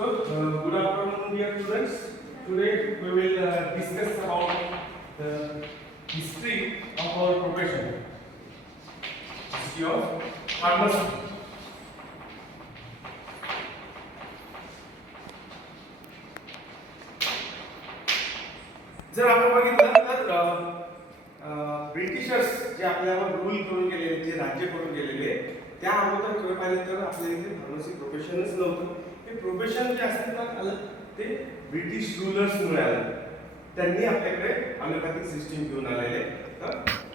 Good afternoon, dear students. Today we will discuss about the history of our profession. History of pharmacy. जर आपण बघितलं तर Britishers जे आपल्यावर रूल करून गेलेले, जे राज्य करून गेलेले, त्या अगोदर खरं पाहिलं तर आपल्या इथे फार्मसी प्रोफेशनच नव्हतं. हे प्रोफेशन जे अस्तित्वात आलं ते ब्रिटिश रूलर्स मुळे आलं. त्यांनी आपल्याकडे ॲलोपॅथिक सिस्टीम घेऊन आलेले.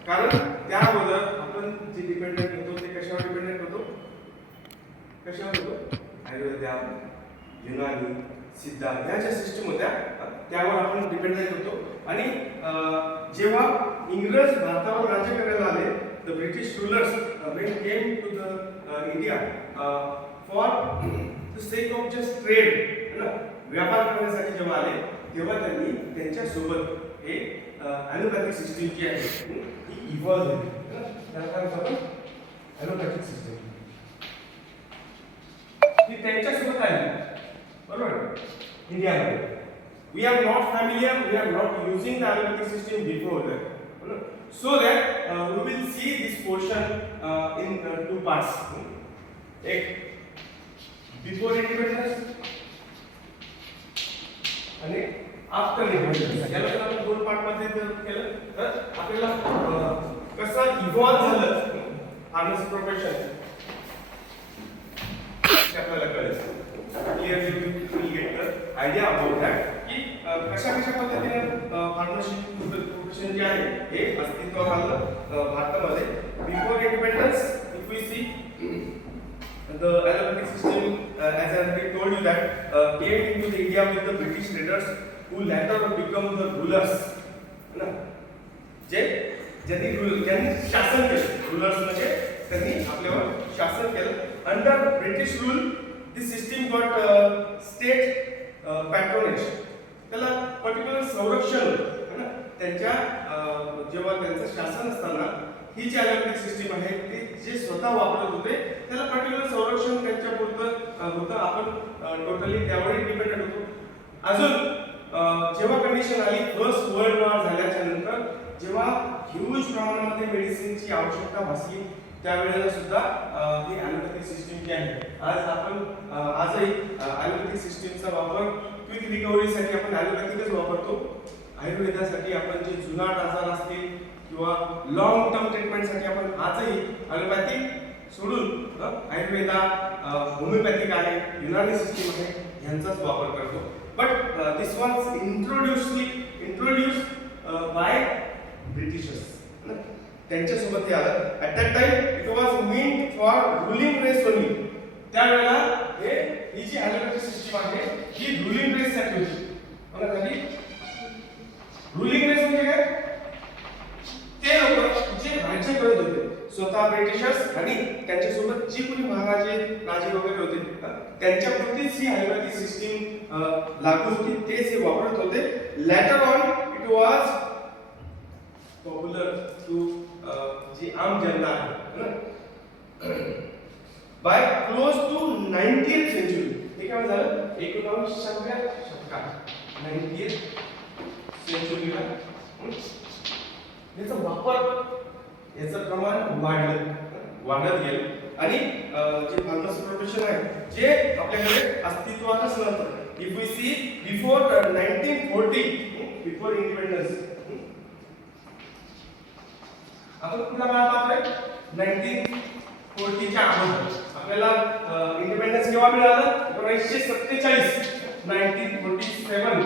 कारण त्या अगोदर आपण जे डिपेंडेंट होतो ते कशावर डिपेंडेंट होतो? कशावर होतो? आयुर्वेद, युनानी, सिद्धा ह्या ज्या सिस्टीम होत्या त्यावर आपण डिपेंडेंट होतो. आणि जेव्हा इंग्रज भारतावर राज्य करायला आले, the British rulers when came to the India for the sake of just trade, ना व्यापार करण्यासाठी जेव्हा आले तेव्हा त्यांनी त्यांच्या सोबत हे ॲलोपॅथिक सिस्टीम जी आहे ही इव्हॉल्व झाली. त्याला काय म्हणतो आपण? ॲलोपॅथिक सिस्टीम ही त्यांच्यासोबत आली, बरोबर, इंडियामध्ये. We are not familiar, we are not using the allopathic system before that. So that we will see this portion in two parts. एक before independence आणि after independence. याला जर आपण दोन पार्ट मध्ये जर केलं तर आपल्याला कसं इव्हॉल्व झालं फार्मसी प्रोफेशन ते आपल्याला कळेल. Clearly we will get the idea about that. कशा पद्धतीने फार्मसी प्रोफेशन जे आहे हे अस्तित्वात आलं भारतामध्ये. Before independence, if we see the allopathic system, as I already told you that came into the India with the British traders who later become the rulers. ना जे ज्यांनी शासन केलं, रूलर्स म्हणजे त्यांनी आपल्यावर शासन केलं. अंडर ब्रिटिश रूल दिस सिस्टीम गॉट स्टेट पॅट्रोनेज. त्याला पर्टिक्युलर संरक्षण होतं ना. त्यांच्या जेव्हा त्यांचं शासन असताना ही जी ॲलोपॅथिक सिस्टीम आहे ती जे स्वतः वापरत होते त्याला पर्टिक्युलर संरक्षण त्यांच्यापुरतं होतं. आपण टोटली त्यावर डिपेंडेंट होतो. अजून जेव्हा कंडिशन आली फर्स्ट वर्ल्ड वॉर झाल्याच्या नंतर, जेव्हा ह्यूज प्रमाणामध्ये मेडिसिनची आवश्यकता भासली, त्यावेळेला सुद्धा ही ॲलोपॅथिक सिस्टीम जी आहे, आज आपण आजही ॲलोपॅथिक सिस्टीमचा वापर क्विक रिकव्हरीसाठी आपण ॲलोपॅथिकच वापरतो. आयुर्वेदासाठी आपण जे जुनाट आजार असतील किंवा लॉंग टर्म ट्रीटमेंटसाठी आपण आजही ॲलोपॅथिक सोडून आयुर्वेदा, होमिओपॅथिक आहे, युनानी सिस्टीम आहे ह्यांचाच वापर करतो. But this was introduce by Britishers. त्यांच्यासोबत ते आलं. At that time it was mean for ruling race only. त्यावेळेला ही जी ॲलोपॅथिक सिस्टीम आहे ही रुलिंग रेस साठी होती. मला झाली रुलिंग रेस म्हणजे काय? ते लोक जे राज्य करत होते, स्वतः ब्रिटिशर्स आणि त्यांच्यासोबत जी कोणी महाराजे, राजे वगैरे होते त्यांच्यापुरतीच ही ॲलोपॅथिक सिस्टीम लागू होती. तेच हे वापरत होते. Later on it was popular to जी आम जनता आहे bye close to 19th century. हे काय झालं? 19व्या शतकात 19th centuryला याचा वापर, याचं प्रमाण वाढत गेलं. आणि जे फार्मसी प्रोफेशन आहे जे आपल्याकडे अस्तित्वातच नव्हतं. If we see before 1940, before independence, आपण कुठला काळ पाहतोय? 1940 च्या अगोदर. आपल्याला इंडिपेंडन्स केव्हा मिळालं? 1947, 1947.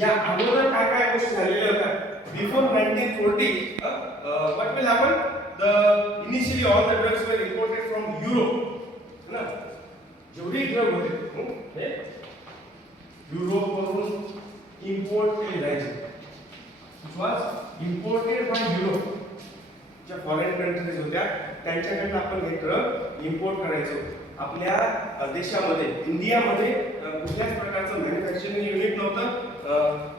या अगोदर काय काय गोष्टी झालेल्या होत्या? Before 1940 what will happen? Initially all the drugs were imported from Europe. ना जेवढे ड्रग होते हे युरोपवरून इम्पोर्ट केले जायचे. It was imported by Europe. ज्या फॉरेन कंट्रीज होत्या त्यांच्याकडनं आपण हे ड्रग इम्पोर्ट करायचो. आपल्या देशामध्ये, इंडियामध्ये कुठल्याच प्रकारचं मॅन्युफॅक्चरिंग युनिट नव्हतं.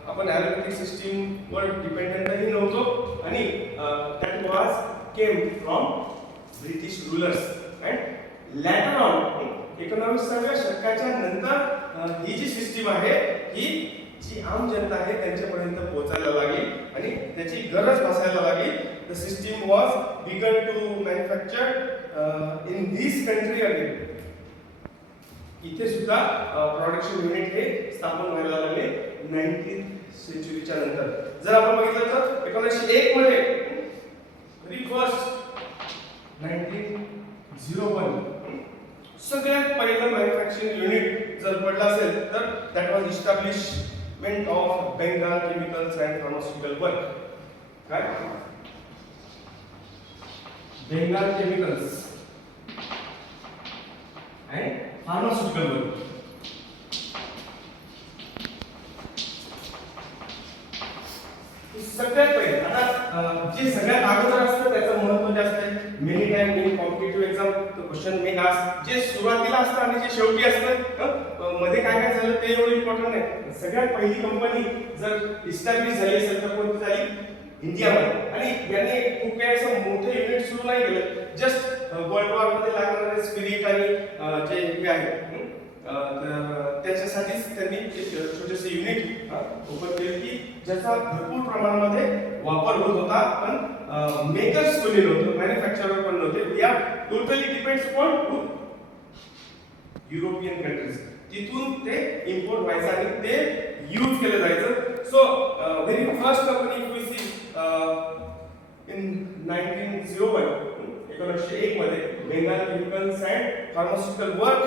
आपण ॲलोपॅथिक सिस्टीमवर डिपेंडेंटही नव्हतो. आणि that was came from British rulers. And later on 19व्या शतकाच्या नंतर ही जी सिस्टीम आहे ही जी आम जनता आहे त्यांच्यापर्यंत पोहोचायला लागली आणि त्याची गरज भासायला लागली. The system was began to manufacture in this country again. इथे सुद्धा प्रोडक्शन युनिट हे स्थापन व्हायला लागले 19th सेंचुरीच्या नंतर. जर आपण बघितलं तर 1901 मध्ये व्हेरी फर्स्ट 1901 सगळ्यात पहिलं मॅन्युफॅक्चरिंग युनिट जर पडलं असेल तर that was establishment of Bengal chemicals and pharmaceutical work. काय Bengal chemicals and pharmaceutical work. सगळ्यात पहिले आता जे सगळ्यात अगोदर असतं त्याचं महत्त्व जास्त आहे. Many time in competitive exam question may ask जे सुरुवातीला असतं आणि जे शेवटी असतं मध्ये काय काय झालं ते एवढं इम्पॉर्टंट नाही. सगळ्यात पहिली कंपनी जर इस्टॅब्लिश झाली असेल तर कोणती झाली? इंडियामध्ये. आणि यांनी खूप काही असं मोठे युनिट सुरू नाही केलं. जस्ट वर्ल्ड वॉर मध्ये लागणारे स्पिरिट आणि जे हे आहे त्याच्यासाठीच त्यांनी एक छोटेसे युनिट ओपन केले की ज्याचा भरपूर प्रमाणामध्ये वापर होत होता. पण मेकर्स कोणी नव्हतं, मॅन्युफॅक्चरर पण नव्हते. We are totally depends upon European countries. तिथून ते इम्पोर्ट व्हायचं आणि ते यूज केलं जायचं. So very first company we see in 1901 मध्ये Bengal chemicals and pharmaceutical work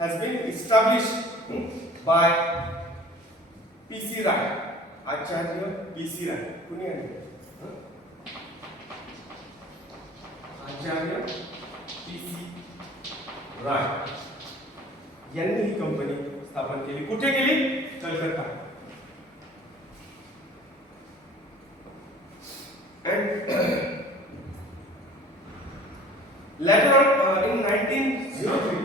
has been established by P.C. Rai. Acharya P.C. Rai. कुणी आहे? आचार्य P.C. Rai यांनी ही कंपनी स्थापन केली. कुठे केली? Calcutta. And later on in 1903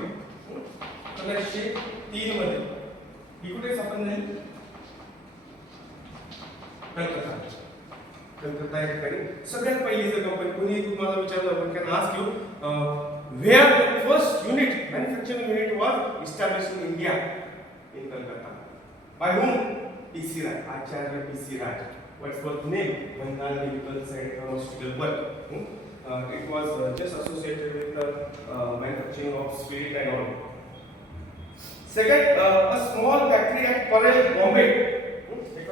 1903 मध्ये ही कुठे स्थापन झाली? कलकत्ता. कलकत्ता या ठिकाणी सगळ्यात पहिली जर कंपनी कोणी तुम्हाला विचारलं आपण can ask you where the first unit manufacturing unit was established in India in Calcutta by whom? P.C. Rai. Acharya P.C. Rai. What's the name? Bengal Chemicals and Pharmaceutical Work. It was just associated with the manufacturing of spirit and all. Second, a small factory at Parel, Bombay.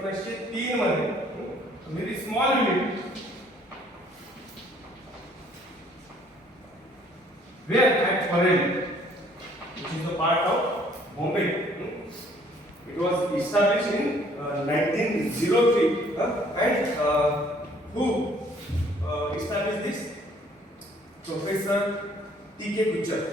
1903 मध्ये very small unit. Where at Parel, which is a part of Bombay. It was established in 1903. And who established this? Professor T.K. Gujjar.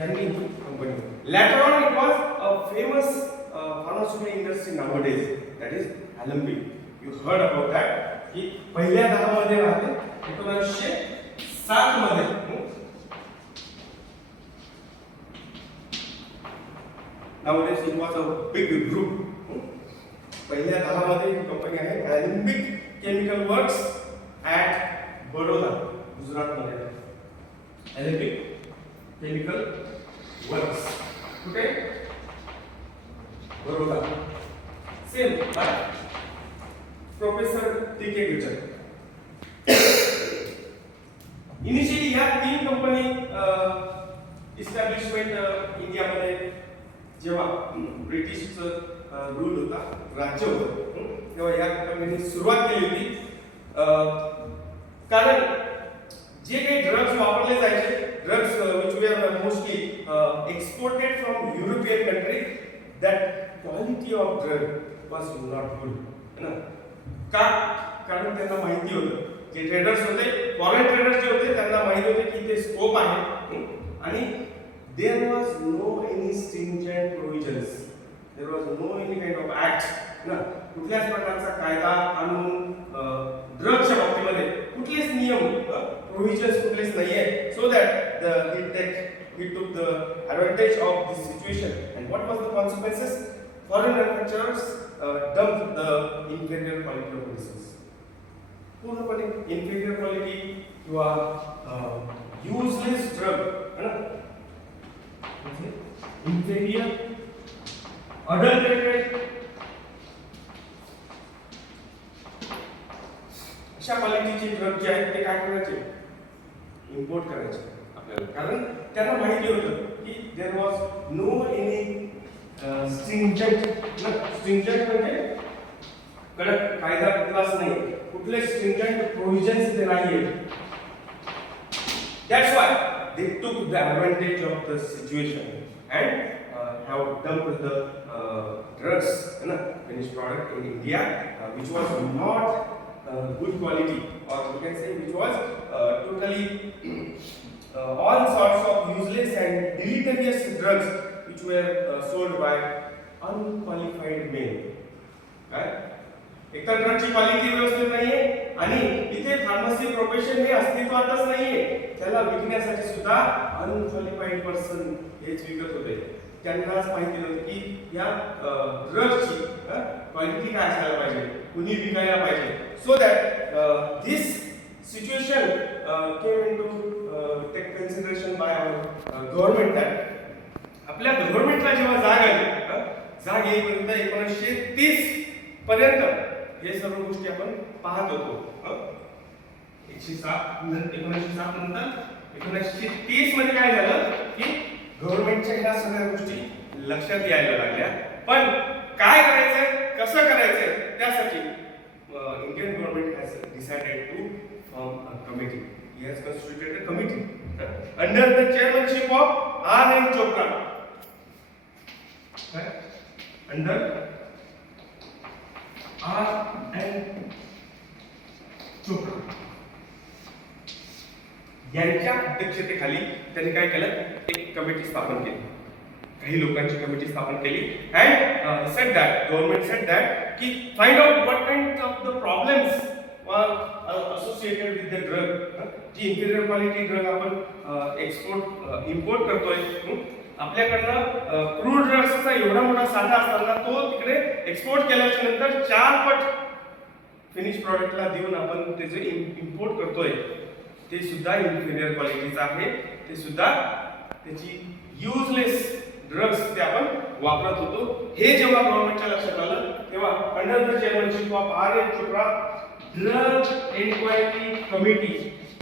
Company. Later on, it was a famous pharmaceutical industry nowadays. That is Alembic. You heard about that? की पहिल्या 10 मध्ये राहते 1907 मध्ये. Nowadays it was a big group. पहिल्या 10 मध्ये ही कंपनी आहे Alembic Chemical Works at Baroda, Gujarat मध्ये. Alembic Chemical Works. कुठे? Baroda. Same by professor TK. Gujar. Initially ह्या 3 कंपनी इस्टॅब्लिशमेंट इंडियामध्ये जेव्हा ब्रिटिशचं रूल होता, राज्य होतं, तेव्हा या कंपनीने सुरुवात केली होती. कारण जे काही ड्रग्स वापरले जायचे, drugs which were mostly exported from European country, that quality of drug was not good. ना का? कारण त्यांना माहिती होतं जे ट्रेडर्स होते, फॉरेन ट्रेडर्स जे होते त्यांना माहिती होते की ते स्कोप आहे आणि there was no any stringent provisions, there was no any kind of act ना कुठल्याच प्रकारचा कायदा कानून ड्रग्सच्या बाबतीमध्ये कुठलेच नियम provisions कुठलेच नाहीये. So that he took the advantage of this situation. And what was the consequences? Foreign manufacturers dumped the inferior quality of medicines. पूर्णपणे इन्फेरियर क्वालिटी किंवा युजलेस ड्रग है ना, इन्फेरियर अडल्टरेटेड अशा क्वालिटीचे ड्रग जे आहेत ते काय करायचे, इम्पोर्ट करायचे आपल्याला, कारण त्यांना माहिती होतं की देयर वॉज नो एनी स्ट्रिंजंट म्हणजे कडक कायदा कुठलाच नाही, कुठले स्ट्रिंजंट प्रोव्हिजन्स ते नाहीये. That's why they took the advantage of the situation and have dumped the drugs, finished product in India, which was not good quality, or you can say which was totally all sorts of useless and deleterious drugs which were sold by unqualified men. Right? एकतर ड्रगची quality व्यवस्थित नाहीये आणि इथे pharmacy profession हे अस्तित्वातच नाहीये, त्याला विकण्यासाठी सुद्धा अनक्वालिफाईड पर्सन हेच विकत होते. त्यांनाच माहिती नव्हतं की या ड्रगची क्वालिटी काय असायला पाहिजे, कुणी विकायला पाहिजे. So that this situation came into take consideration by our government. That आपल्या गव्हर्नमेंटला जेव्हा जाग येईपर्यंत 1930 पर्यंत हे सर्व गोष्टी आपण पाहत होतो. 1907 नंतर 1930 मध्ये काय झालं की गव्हर्नमेंटच्या ह्या सगळ्या गोष्टी लक्षात यायला लागल्या. पण काय करायचंय, कसं करायचंय, त्यासाठी Indian government has decided to form a committee. He has constituted a committee under the chairmanship of R.N. Chopra. Under R.N. Chopra यांच्या अध्यक्षतेखाली त्यांनी काय केलं, एक कमिटी स्थापन केली, काही लोकांची कमिटी स्थापन केली. And said that government said that की find out what kind of the problems were associated with the drug. जी इन्फेरियर क्वालिटी ड्रग आपण एक्सपोर्ट इम्पोर्ट करतोय, आपल्याकडनं क्रूड ड्रग्सचा एवढा मोठा साठा असताना तो तिकडे एक्सपोर्ट केल्याच्या नंतर 4 पट फिनिश प्रॉडक्टला देऊन आपण ते जे इम्पोर्ट करतोय ते सुद्धा इन्फेरियर क्वालिटीचं आहे, ते सुद्धा त्याची युजलेस ड्रग्स ते आपण वापरत होतो. हे जेव्हा गव्हर्नमेंटच्या लक्षात आलं तेव्हा under the chairmanship of R.N. Chopra drug enquiry committee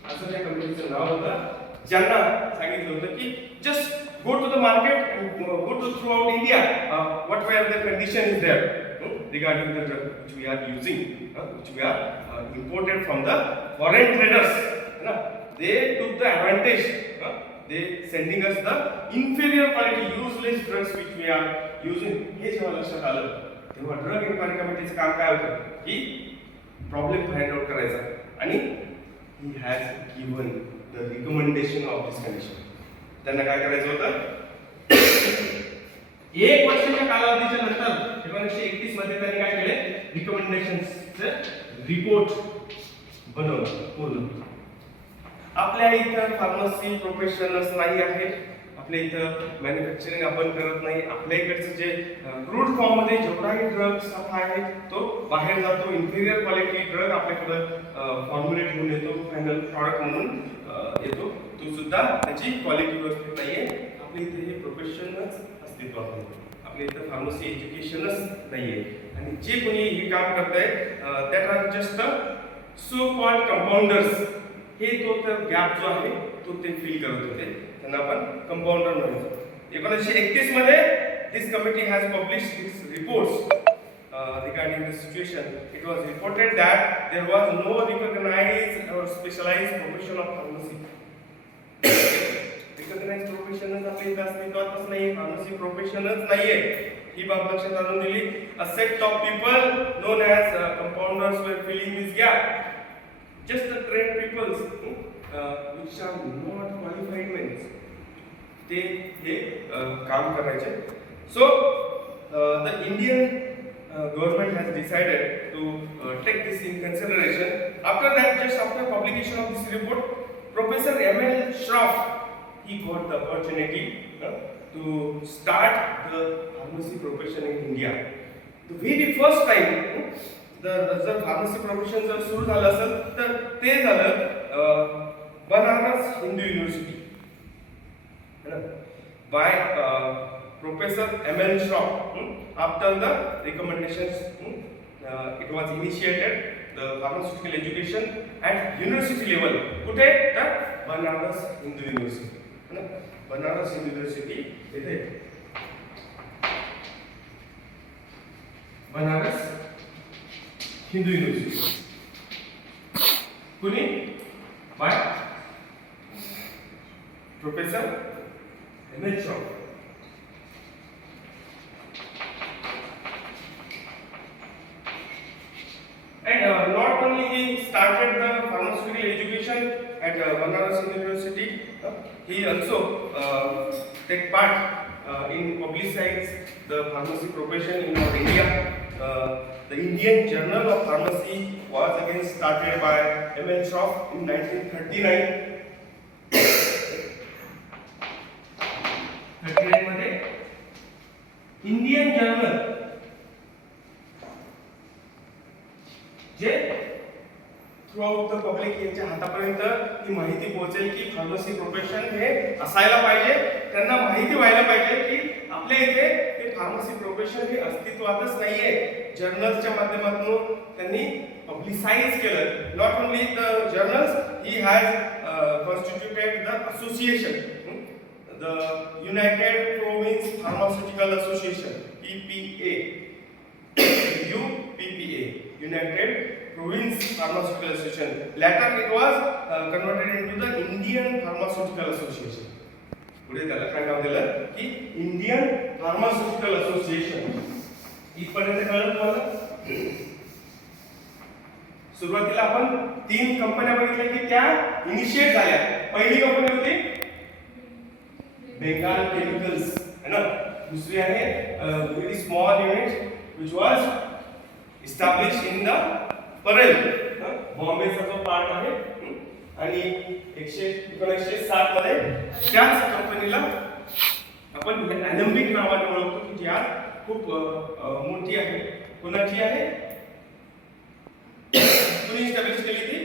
असं त्या कमिटीचं नाव होतं, ज्यांना सांगितलं होतं की just go to the market and go to throughout India, what were the condition is there regarding the drug which we are using, which we are imported from the foreign traders. They took the advantage, they sending us the inferior quality useless drugs which we are using. हे जेव्हा लक्षात आलं तेव्हा drug inquiry कमिटीचं काम काय होतं की problem find out करायचा आणि he has given the recommendation of this condition. त्यांना काय करायचं होतं, 1 वर्षाच्या कालावधीच्या नंतर 1931 मध्ये त्यांनी काय केले, रिकमेंडेशन्सचे रिपोर्ट बनवलं पूर्ण. आपल्या इथं फार्मसी प्रोफेशनल्स नाही आहेत, आपल्या इथं मॅन्युफॅक्चरिंग आपण करत नाही. आपल्या इकडचं जे क्रूड फॉर्म मध्ये जेवढाही ड्रग साठा आहे तो बाहेर जातो. इन्फेरियर क्वालिटी ड्रग आपल्याकडं फॉर्म्युलेट होऊन येतो, फायनल प्रॉडक्ट म्हणून येतो, तो सुद्धा त्याची क्वालिटी व्यवस्थित नाहीये. आपल्या इथे हे प्रोफेशनच अस्तित्वात नाही, आपल्या इथं फार्मसी एज्युकेशनच नाहीये. आणि जे कोणी हे काम करताय that are just so called compounders. हे तो तर गॅप जो आहे तो ते फिल करत होते, त्यांना आपण कंपाऊंडर म्हणायचो. 1931 मध्ये this committee has published its reports regarding the situation. It was reported that there was no recognized or specialized profession of pharmacy. Recognized profession आपल्या इथं अस्तित्वातच नाही, फार्मसी प्रोफेशनच नाहीये, ही बाब लक्षात आणून दिली. A set of people known as compounders were filling this gap. Just the trained peoples which are not qualified men, ते हे काम करायचे. So the Indian government has decided to take this in consideration. After that, just after publication of this report, Professor M.L. Shroff, he got the opportunity to start the pharmacy profession in India. The very first time जर pharmacy profession जर सुरू झालं असेल तर ते झालं Banaras Hindu university by professor M.N.. Shaw after the recommendations it was initiated the pharmaceutical education at university level. कुठे तर बनारस हिंदू युनिव्हर्सिटी बनारस हिंदू युनिव्हर्सिटी इथे बनारस हिंदू युनिव्हर्सिटी कुणी by professor M.N.. Shaw. And not only he started the pharmaceutical education at Banaras University, he also take part in publicize the pharmacy profession in our India. The Indian Journal of Pharmacy was again started by M.N. Shah in 1939. 39 मध्ये Indian journal जे through out the public यांच्या हातापर्यंत ही माहिती पोहोचेल की pharmacy profession हे असायला पाहिजे, त्यांना माहिती व्हायला पाहिजे की आपल्या इथे हे फार्मसी प्रोफेशन हे अस्तित्वातच नाहीये. जर्नल्सच्या माध्यमातून त्यांनी पब्लिसाइज केलं. Not only the journals, he has constituted the association, the United province pharmaceutical association PPA, UPPA, United Province Pharmaceutical Association. Later it was converted into the Indian Pharmaceutical Association. पुढे त्याला काय नाव दिलं की इंडियन फार्मास्युटिकल असोसिएशन. इथपर्यंत कळलं तुम्हाला? सुरुवातीला आपण 3 कंपन्या बघितल्या की त्या इनिशिएट झाल्या. पहिली कंपनी होती बेंगाल केमिकल्स, है ना. दूसरी आहे very small unit which was established in the Parel, बॉम्बेचा जो पार्ट आहे. आणि 1907 मध्ये त्याच कंपनीला आपण अॅलेम्बिक नावाने ओळखतो की जी आज खूप मोठी आहे. कोणाची आहे? कोणी इस्टॅब्लिश केली ती?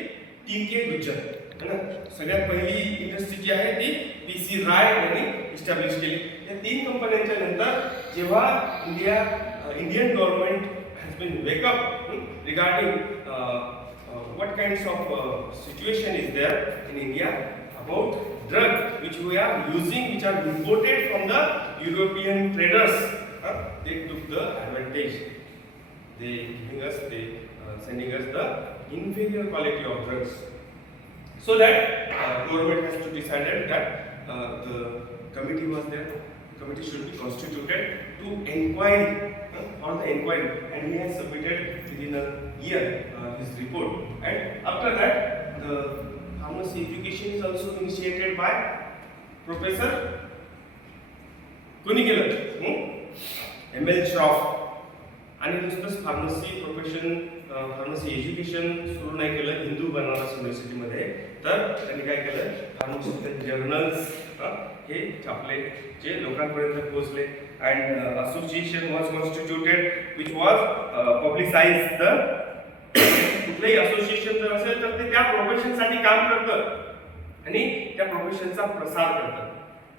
टी.के. गुज्जर, है ना. सगळ्यात पहिली इंडस्ट्री जी आहे ती पी.सी. राय यांनी इस्टॅब्लिश केली. या 3 कंपन्यांच्या नंतर जेव्हा Indian government has been wake up regarding what kinds of situation is there in India about drugs which we are using, which are imported from the European traders. They took the advantage. They sending us the inferior quality of drugs. So that government has to decided that the committee was there. Committee should be constituted to inquire on the inquiry, and he has submitted within a year his report. And after that, the pharmacy education is also initiated by Professor कोणी केलं? M.L. Shroff. आणि नुसतंच pharmacy profession pharmacy education सुरू नाही केलं हिंदू बनारस युनिव्हर्सिटीमध्ये, तर त्यांनी काय केलं? फार्मास्युटिकल जर्नल्स हे छापले जे लोकांपर्यंत पोहोचले. And association was constituted which was publicise the. कुठलंही असोसिएशन जर असेल तर ते त्या प्रोफेशनसाठी काम करतं आणि त्या प्रोफेशनचा प्रसार करतं,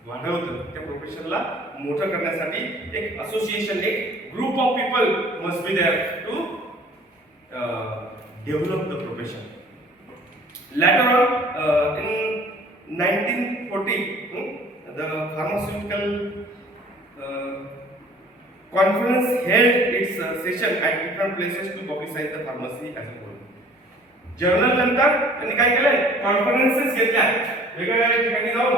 वाढवतं. त्या प्रोफेशनला मोठं करण्यासाठी एक असोसिएशन, एक group of people must be there to develop the profession. Later on, in 1940, the pharmaceutical conference held its session at different places to publicize the pharmacy as a whole. Journal नंतर त्यांनी काय केलंय? Conferences घेतल्या वेगवेगळ्या ठिकाणी जाऊन.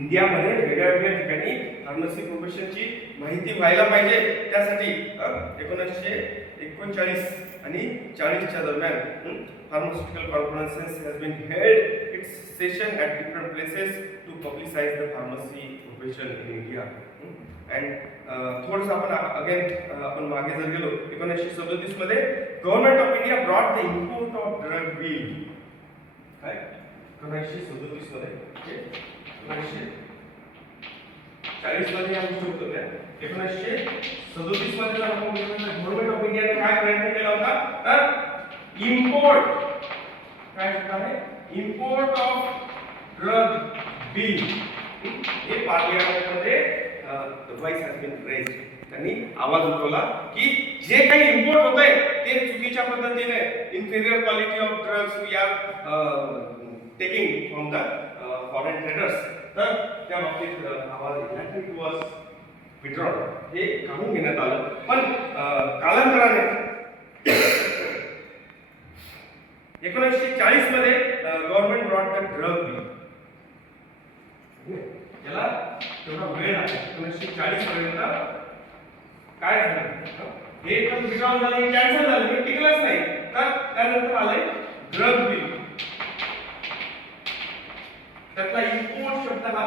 इंडियामध्ये वेगळ्या वेगळ्या ठिकाणी फार्मसी प्रोफेशनची माहिती व्हायला पाहिजे, त्यासाठी 1939 आणि 40च्या दरम्यान pharmaceutical conferences has been held its session at different places to publicise the pharmacy profession in India. And थोडंसं आपण मागे जर गेलो 1937 मध्ये government of India brought the import of drug bill. काय 1937 मध्ये 1937 40 मध्ये या गोष्टी होत होत्या. 1937 मध्ये जर आपण गव्हर्नमेंट ऑफ इंडियाने काय प्रयत्न केला होता तर इम्पोर्ट काय आहे इम्पोर्ट ऑफ ड्रग बिल हे पार्लियामेंटमध्ये व्हॉइस हॅज बीन रेज्ड. त्यांनी आवाज उठवला की जे काही इम्पोर्ट होतंय ते चुकीच्या पद्धतीने inferior quality of drugs we are taking from the foreign traders. तर त्या बाबतीत आवाज येण्यासाठी इट वॉज विड्रॉन हे काढून घेण्यात आलं. पण कालांतराने 1940 मध्ये government brought the drug bill. त्याला तेवढा वेळ लागला. 1940 पर्यंत काय झालं हे पण विड्रॉल झालं हे कॅन्सल झालं हे टिकलंच नाही. तर त्यानंतर आले ड्रग बिल. त्यातला इम्पोर्ट शब्द हा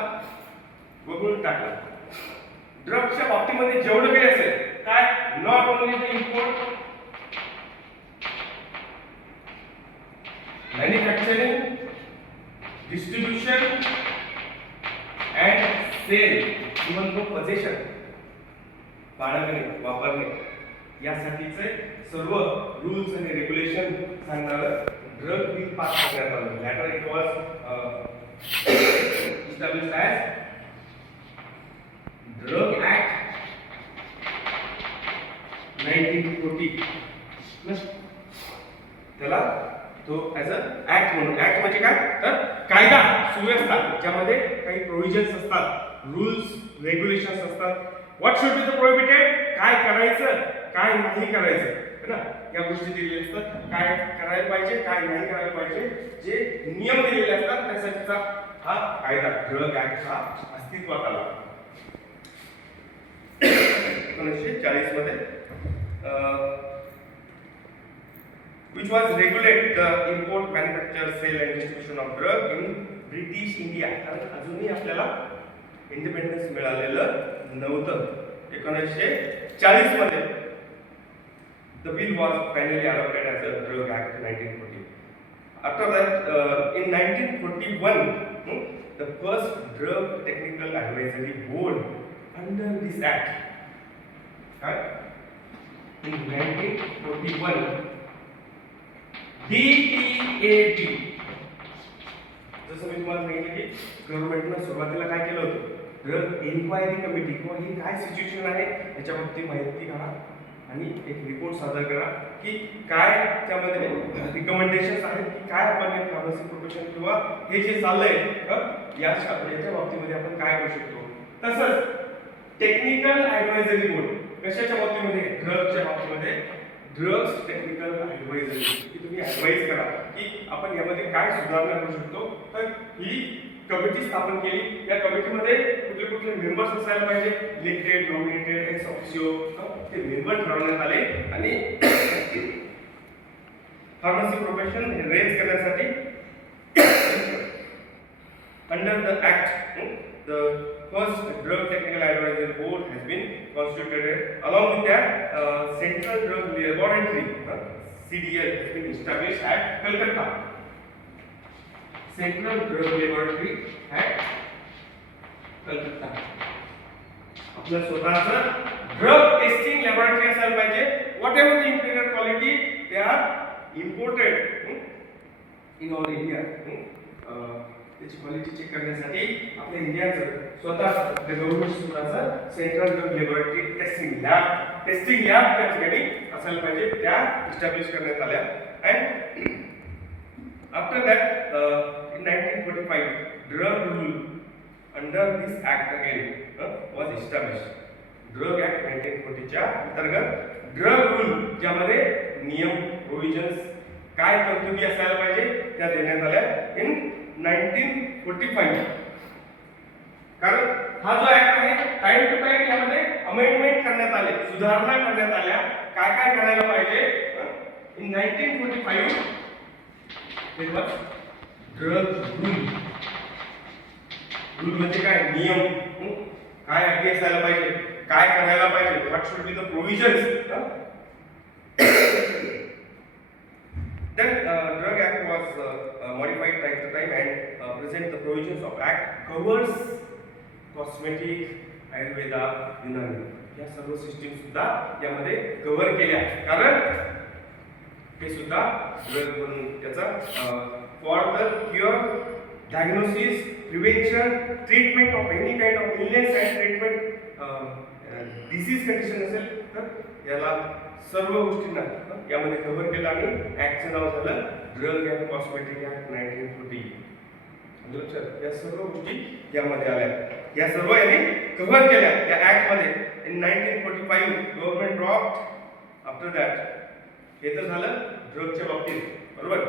वगळून टाकला. ड्रग्सच्या बाबतीमध्ये जेवढं काही असेल काय not only the import manufacturing distribution and sale even the possession बाळगणे वापरणे यासाठीचे सर्व रूल्स आणि रेग्युलेशन सांगणारं ड्रग बिल पास करण्यात आलं. Later it was established as Drug Act 1940. त्याला तो ऍज अ ऍक्ट म्हणून ऍक्ट म्हणजे काय तर कायदा सुव्यवस्था ज्यामध्ये काही प्रोव्हिजन्स असतात रूल्स रेग्युलेशन्स असतात. What should be the prohibited काय करायचं काय नाही करायचं है ना या गोष्टी दिलेल्या असतात. काय करायला पाहिजे काय नाही करायला पाहिजे जे नियम दिलेले असतात त्यासाठीचा हा कायदा ड्रग ऍक्ट हा अस्तित्वात आला. 1940 मध्ये which was regulate the import, manufacture, sale and distribution of drug in British India. कारण अजूनही आपल्याला इंडिपेंडन्स मिळालेलं नव्हतं. 1940 मध्ये the bill was finally adopted as a Drug Act 1940. After that, in 1941, the first Drug Technical Advisory Board under this act. In 1941, DTAB. जसं मी तुम्हाला सांगितलं की गव्हर्नमेंटनं सुरुवातीला काय केलं होतं ड्रग इन्क्वायरी कमिटी किंवा ही काय सिच्युएशन आहे याच्या बाबतीत माहिती काढा आणि एक रिपोर्ट सादर करा की काय त्यामध्ये रिकमेंडेशन्स आहेत की काय आपण फार्मसी प्रोफेशन किंवा हे जे चाललंय याच्या बाबतीमध्ये आपण काय करू शकतो. तसंच टेक्निकल ॲडवायझरी बोर्ड कशाच्या बाबतीमध्ये ड्रगच्या बाबतीमध्ये ड्रग्स टेक्निकल ॲडवायझरी की तुम्ही ॲडवाइज करा की आपण यामध्ये काय सुधारणा करू शकतो. तर ही कमिटी स्थापन केली. या कमिटीमध्ये कुठले कुठले मेंबर्स असायला पाहिजे इलेक्टेड नॉमिनेटेड एक्स ऑफिशियो ते मेंबर ठरवण्यात आले आणि फार्मसी प्रोफेशन रेज करण्यासाठी under the act the first drug technical advisory board has been constituted along with that central drug laboratory CDL has been established at Calcutta. Central drug laboratory at Calcutta. आपलं स्वतःचं drug testing laboratory असायला पाहिजे. What ever the inferior quality they are imported in all India. त्याची quality check करण्यासाठी आपल्या इंडियाचं स्वतः government स्वतःचं central drug laboratory testing lab त्या ठिकाणी असायला पाहिजे. त्या इस्टॅब्लिश करण्यात आल्या. And after that in 1945 drug rule under this act again was establish. Drug act 1940 च्या अंतर्गत ड्रग रूल ज्यामध्ये नियम प्रोव्हिजन्स काय तरतुदी असायला पाहिजे त्या देण्यात आल्या इन 1945. कारण हा जो ऍक्ट आहे टाइम टू टाइम यामध्ये अमेंडमेंट करण्यात आले सुधारणा करण्यात आल्या काय काय करायला पाहिजे. In 1945 there was drug rule. Rule म्हणजे काय नियम काय अटी असायला पाहिजे काय करायला पाहिजे what should be the provisions. Then Drug Act was modified time to time and present the provisions of Act covers cosmetic, Ayurveda, Unani या सर्व सिस्टीम सुद्धा यामध्ये कव्हर केल्या, कारण हे सुद्धा ड्रग म्हणून त्याचा for the cure, diagnosis, prevention, treatment of any kind of illness and treatment disease condition असेल तर याला सर्व गोष्टींना यामध्ये कव्हर केलं आणि ऍक्टचं नाव झालं ड्रग अँड कॉस्मेटिक ऍक्ट 1940. लक्षात, या सर्व गोष्टी यामध्ये आल्या, या सर्व यांनी कव्हर केल्या या ऍक्ट मध्ये. In 1945 government dropped after that. हे तर झालं ड्रगच्या बाबतीत, बरोबर.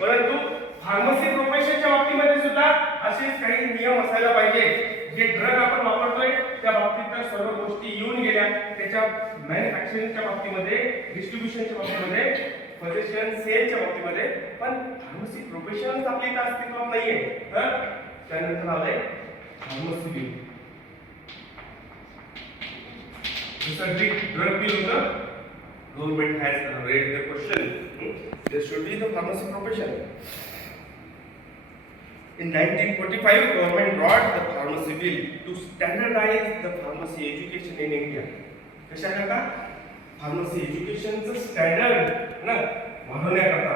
परंतु फार्मसी प्रोफेशनच्या बाबतीमध्ये सुद्धा असेच काही नियम असायला पाहिजे. जे ड्रग आपण वापरतोय त्या बाबतीत तर सर्व गोष्टी येऊन गेल्या, त्याच्या मॅन्युफॅक्चरिंगच्या बाबतीमध्ये, डिस्ट्रीब्युशनच्या बाबतीमध्ये, पोझिशन सेलच्या बाबतीमध्ये, पण फार्मसी प्रोफेशनच आपल्या इथं अस्तित्वात नाहीये. तर त्यानंतर आलंय फार्मसी बिल. जसं ड्रग बिल होतं, government has raised the question, there should be the pharmacy profession. In 1945, government brought the pharmacy bill to standardize the pharmacy education in India. कशा करता? फार्मसी एज्युकेशनचं स्टँडर्ड ना वाढवण्याकरता,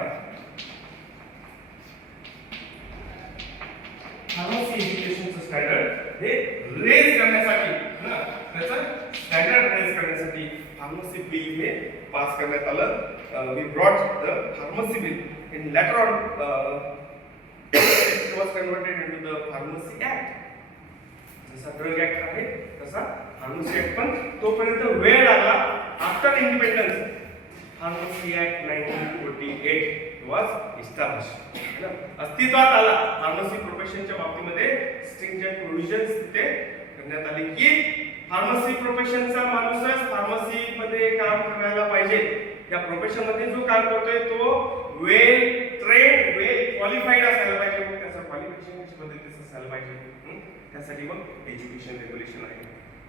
फार्मसी एज्युकेशनचं standard हे raise करण्यासाठी ना, त्याचं स्टँडर्ड रेज करण्यासाठी फार्मसी बिल हे पास करण्यात आलं. We brought the pharmacy bill. In later on it was converted into the pharmacy act. जसा ड्रग ऍक्ट आहे तसा फार्मसी ऍक्ट पण तोपर्यंत वेळ लागला. After independence pharmacy act 1948 was established. अस्तित्वात आला. फार्मसी प्रोफेशनच्या बाबतीमध्ये स्ट्रिंजेंट प्रोव्हिजन्स तिथे करण्यात आले की फार्मसी प्रोफेशनचा माणूसच फार्मसी मध्ये काम करायला पाहिजे. या प्रोफेशन मध्ये जो काम करतोय तो वेल ट्रेन्ड, वेल क्वालिफाईड असायला पाहिजे. मग त्याचं क्वालिफिकेशन कशा पद्धतीचं असायला पाहिजे, त्यासाठी मग एज्युकेशन रेग्युलेशन आहे.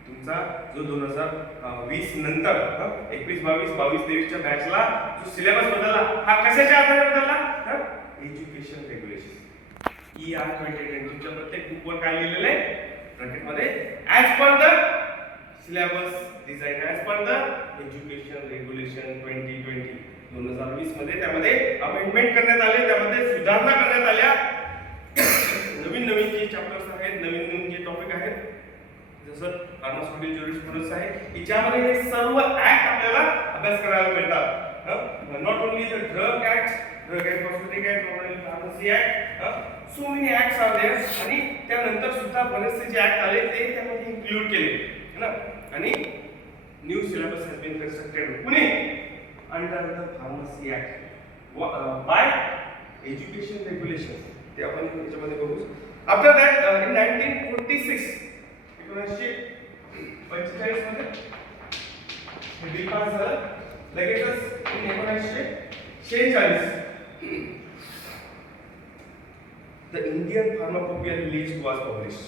तुमचा जो 2020 नंतर 21, 22, 23 च्या बॅचला जो सिलेबस बदलला, हा कशाच्या आधारे बदलला? तर एज्युकेशन रेग्युलेशन. ER 2020 च्या प्रत्येक बुकवर काय लिहिलेलं आहे ब्रॅकेटमध्ये? As per the syllabus design, as per the education regulation 2020. 2020 मध्ये त्यामध्ये अमेंडमेंट करण्यात आले, त्यामध्ये सुधारणा करण्यात आल्या. नवीन नवीन जे चॅप्टर्स आहेत, नवीन नवीन जे टॉपिक आहेत, जसं फार्मास्युटिकल ज्युरिस्प्रुडन्स आहे, याच्यामध्ये हे सर्व ऍक्ट आपल्याला अभ्यास करायला मिळतात. Not only the drug act, drug and cosmetic act, not only pharmacy act, so many acts are there. आणि त्यानंतर सुद्धा बरेचसे जे ऍक्ट आले ते त्यामध्ये इन्क्लूड केले ना. आणि new syllabus has been constructed Pune under the pharmacy act by education regulation. ते आपण याच्यामध्ये बघू. आफ्टर दॅट इन 1946 1945 मध्ये हे बिल पास झालं. लगेचच 1946 the Indian pharmacopoeia list was published.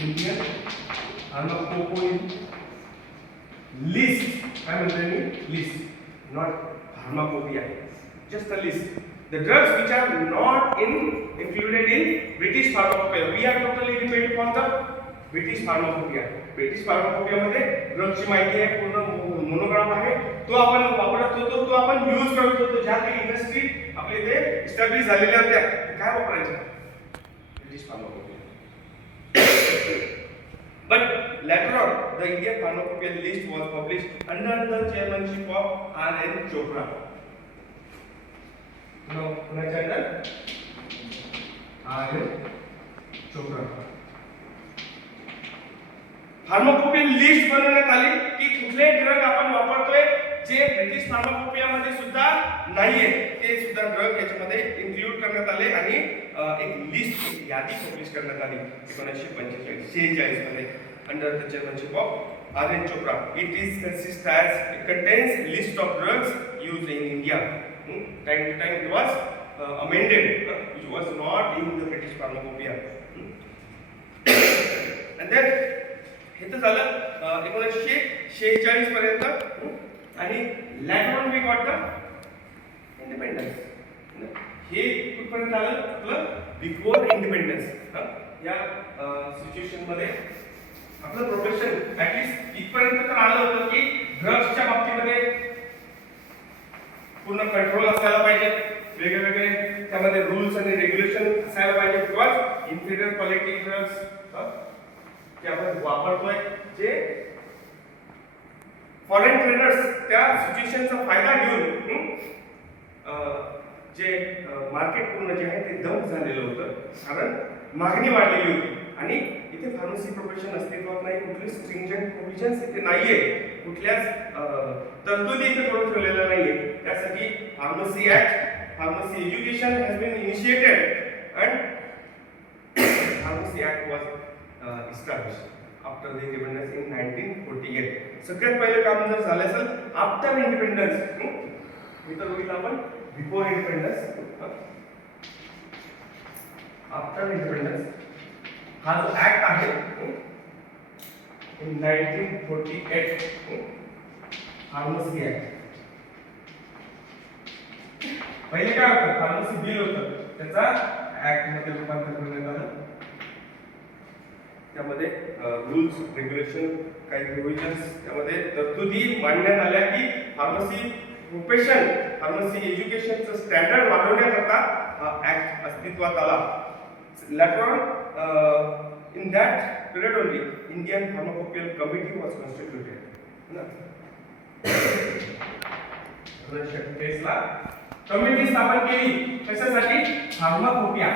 Indian pharmacopoeia list, काय म्हणतोय मी? List, not pharmacopoeia, just a list. The drugs which are not included in British Pharmacopoeia. We are totally dependent upon the British Pharmacopoeia. British Pharmacopoeia मध्ये ड्रगची माहिती आहे, पूर्ण monogram आहे, तो आपण वापरत होतो, तो आपण यूज करत होतो. ज्या काही इंडस्ट्री आपल्या इथे इस्टॅब्लिश झालेल्या होत्या काय वापरायचं? British pharmacopoeia. But later on, the Indian Pharmacopoeia list was published under the chairmanship of R.N. Chopra. Now, कुणाच्या under? R.N. Chopra. Pharmacopoeia list बनवण्यात आली की कुठले ड्रग आपण वापरतोय जे ब्रिटिश फार्माकोपिया मध्ये सुद्धा नाहीये, ते सुद्धा ड्रग याच्यामध्ये इन्क्लूड करण्यात आले आणि एक लिस्ट, एक यादी पब्लिश करण्यात आली 1946 मध्ये under the chairmanship of R.N. Chopra. It contains list of drugs used in India. Time to time it was amended, which was not in the British Pharmacopoeia. And then हे तर झालं 1946 पर्यंत. आणि later on we got the independence. हे कुठपर्यंत आलं? आपलं before independence. या सिच्युएशन मध्ये आपलं प्रोफेशन ऍटलीस्ट इथपर्यंत तर आलं होतं की ड्रग्सच्या बाबतीमध्ये पूर्ण कंट्रोल असायला पाहिजे, वेगवेगळे त्यामध्ये रूल्स आणि रेग्युलेशन असायला पाहिजे, बिकॉज इन्फिरियर क्वालिटी ड्रग्स जे आपण वापरतोय, जे फॉरेन ट्रेडर्स त्या सिच्युएशनचा फायदा घेऊन जे मार्केट पूर्ण जे आहे ते डंप झालेलं होतं, कारण मागणी वाढलेली होती. आणि इथे फार्मसी प्रोफेशन अस्तित्वात नाही, कुठली स्ट्रिंजंट प्रोव्हिजन्स इथे नाहीये, कुठल्याच तरतुदी इथे करून ठेवलेल्या नाहीये. त्यासाठी pharmacy act, pharmacy education has been initiated and pharmacy act was established after the independence in 1948. सगळ्यात पहिलं काम जर झालं असेल आफ्टर इंडिपेंडन्स, मी तर बघितलं आपण बिफोर इंडिपेंडन्स, आफ्टर इंडिपेंडन्स हा जो ऍक्ट आहे इन 1948 फार्मसी ऍक्ट. पहिले काय होतं, फार्मसी बिल होतं, त्याचा ऍक्ट मध्ये रूपांतर करण्यात आलं. त्यामध्ये रूल्स रेग्युलेशन काही प्रोव्हिजन्स त्यामध्ये तरतुदी मांडण्यात आल्या की फार्मसी प्रोफेशन, फार्मसी एज्युकेशनचं स्टँडर्ड वाढवण्याकरता हा ऍक्ट अस्तित्वात आला. Later on, in that period only, Indian Pharmacopoeial Committee was constituted. ला कमिटी स्थापन केली कशासाठी, फार्माकोपिया.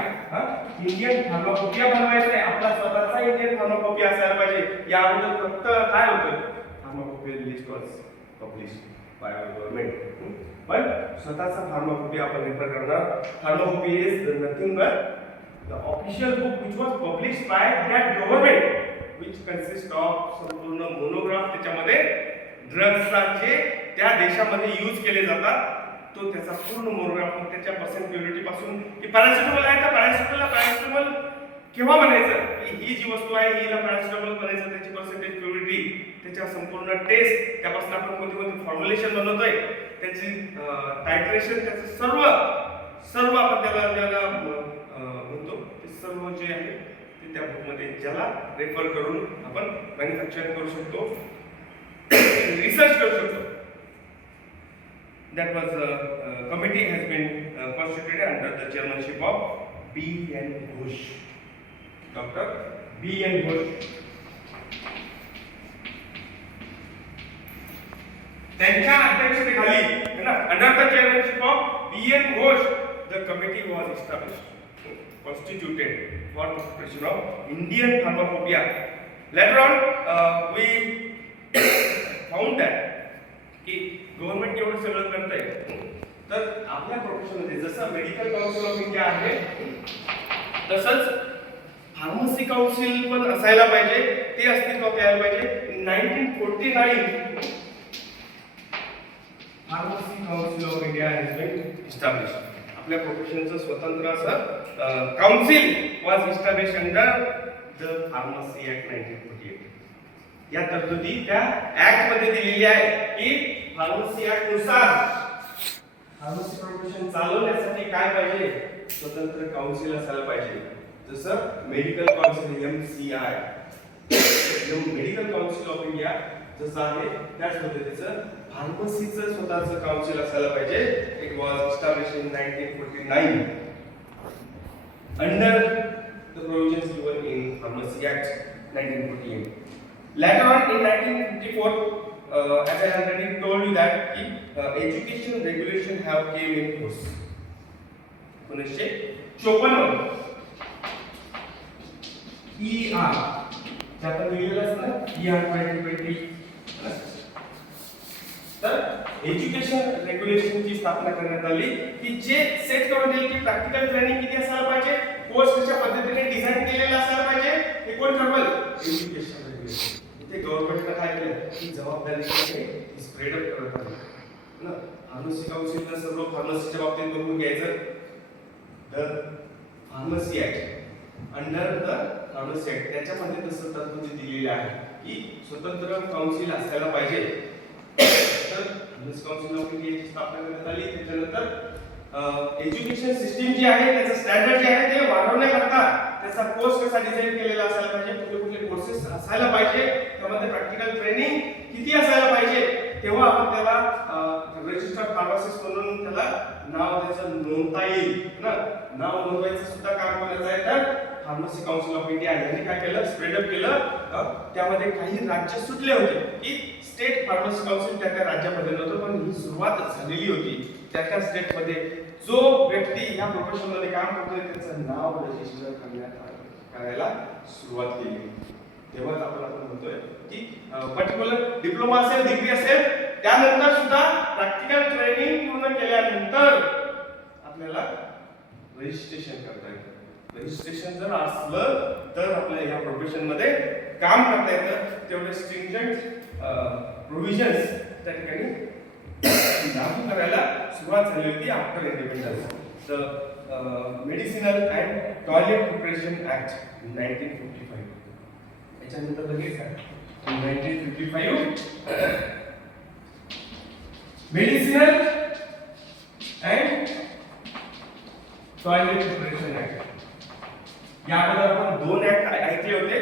इंडियन फार्माकोपिया बनवायचा आहे, आपला स्वतःचा इंडियन फार्माकोपिया असायला पाहिजे. या अगोदर फक्त काय होतं, pharmacopoeial list was published by government, पण स्वतःचा फार्माकोपिया आपण रेफर करणार. Pharmacopoeia is nothing but the official book which was published by that government, which consists of संपूर्ण मोनोग्राफ, त्याच्यामध्ये ड्रग्सचे त्या देशामध्ये यूज केले जातात तो त्याचा पूर्ण मोनोग्राफ, त्याच्या पर्सेंट प्युरिटी पासून की पॅरासिटामॉल आहे तर पॅरासिटामॉल केव्हा म्हणायचं की ही जी वस्तू आहे हिला पॅरासिटामॉल म्हणायचं, त्याची पर्सेंटेज प्युरिटी, त्याच्या संपूर्ण टेस्ट, त्यापासून आपण कोणते कोणते फॉर्म्युलेशन बनवतोय, त्याची टायट्रेशन, त्याचं सर्व आपण त्याला म्हणतो, ते सर्व जे आहे ते त्या बुकमध्ये ज्याला रेफर करून आपण मॅन्युफॅक्चरिंग करू शकतो, रिसर्च करू शकतो. That was committee has been constituted under the chairmanship of B.N. Ghosh, Dr. B.N. Ghosh. त्यांच्या अध्यक्षतेखाली under the chairmanship of B.N. Ghosh, the committee was established, constituted for the preparation of Indian pharmacopoeia. Later on, we found that की government एवढं सगळं करत आहे, तर आपल्या प्रोफेशनमध्ये जसं मेडिकल काउन्सिल ऑफ इंडिया आहे तसंच फार्मसी काउन्सिल पण असायला पाहिजे, ते अस्तित्वात यायला पाहिजे. 1949 pharmacy council of India has been established. आपल्या प्रोफेशनचं स्वतंत्र असं council was established under the pharmacy act 1948. या तरतुदी त्या ऍक्ट मध्ये दिलेली आहे की फार्मसी ऍक्ट नुसार फार्मसी प्रोफेशन चालवण्यासाठी काय पाहिजे, स्वतंत्र काउन्सिल असायला पाहिजे. जसं medical council MCI, medical council of India जसं आहे त्याच पद्धतीचं फार्मसीचं स्वतःचं काउन्सिल असायला पाहिजे. It was established in 1949 under the provisions given in pharmacy act 1948. Later on in 1954, as I already told you that education regulation have came in force. 1954 ER ज्यात लिहिलेलं असतं ना ER 2020. तर एज्युकेशन रेग्युलेशनची स्थापना करण्यात आली की जे सेट करून देईल की प्रॅक्टिकल ट्रेनिंग किती असायला पाहिजे, कोर्स कशा पद्धतीने डिझाइन केलेला असायला पाहिजे, हे कोण ठरवेल, एज्युकेशन रेग्युलेशन. इथे गव्हर्नमेंटने काय केलं की जबाबदारी ती स्प्रेड अप करत आली ना. फार्मसी काउन्सिलला सर्व फार्मसीच्या बाबतीत बघून घ्यायचं. The pharmacy act under the pharmacy act त्याच्यामध्ये तसं तरतुदी दिलेली आहे की स्वतंत्र काउन्सिल असायला पाहिजे. तर फार्मसी काउन्सिल ऑफ इंडियाची स्थापना करण्यात आली. त्याच्यानंतर एज्युकेशन सिस्टीम जी आहे त्याचं स्टँडर्ड जे आहे ते वाढवण्याकरता त्याचा कोर्स कसा डिझाईन केलेला असायला पाहिजे, कुठले कुठले कोर्सेस असायला पाहिजे, त्यामध्ये प्रॅक्टिकल ट्रेनिंग किती असायला पाहिजे, तेव्हा आपण त्याला रजिस्टर्ड फार्मासिस्ट म्हणून त्याला नाव त्याचं नोंदता येईल ना. नाव नोंदवायचं सुद्धा काम कोणाचं आहे तर फार्मसी काउन्सिल ऑफ इंडिया यांनी काय केलं, स्प्रेडअप केलं. त्यामध्ये काही राज्य सुटले होते की स्टेट फार्मसी काउन्सिल त्या राज्यामध्ये नव्हतं, पण ही सुरुवात झालेली होती. त्या स्टेटमध्ये जो व्यक्ती ह्या प्रोफेशन मध्ये काम करतोय त्याचं नाव रजिस्टर करायला सुरुवात केली. तेव्हाच आपण म्हणतोय की पर्टिक्युलर डिप्लोमा असेल, डिग्री असेल, त्यानंतर सुद्धा प्रॅक्टिकल ट्रेनिंग पूर्ण केल्यानंतर आपल्याला रजिस्ट्रेशन करता येतं. रजिस्ट्रेशन जर असलं तर आपल्या या प्रोफेशन मध्ये काम करता येतं. तेवढे स्ट्रिंजंट प्रोव्हिजन्स त्या ठिकाणी लागू करायला सुरुवात झाली होती after independence. The medicinal and toilet preparation act 1955. याच्यानंतर लगेच आहे 1955 medicinal and toilet preparation act. याबद्दल आपण दोन ऍक्ट ऐकले होते,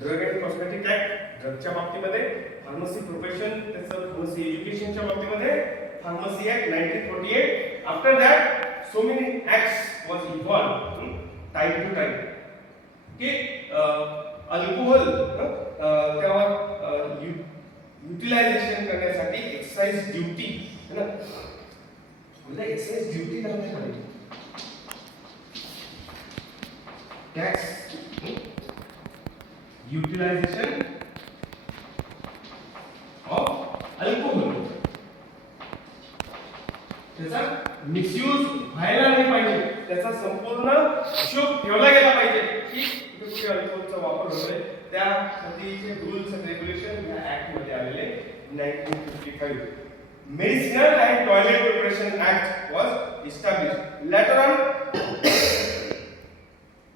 ड्रग अँड कॉस्मेटिक ऍक्ट ड्रगच्या बाबतीमध्ये, फार्मसी प्रोफेशन त्याचं फार्मसी एज्युकेशनच्या बाबतीमध्ये pharmacy act 1948. After that so many acts was evolve time to time की अल्कोहोल त्यावर युटिलायझेशन करण्यासाठी एक्साइज ड्युटी है ना, म्हणजे एक्साइज ड्युटी करण्यासाठी टॅक्स युटिलायझेशन ऑफ अल्कोहोल, त्याचा मिसयूज व्हायला नाही पाहिजे, त्याचा संपूर्ण हिशोब ठेवला गेला पाहिजे की कुठे अल्कोहोलचा वापर होतोय. त्यासाठीचे रूल्स अँड रेग्युलेशन या ऍक्ट मध्ये आलेले 1955. Medicinal and toilet preparation act was established. Later on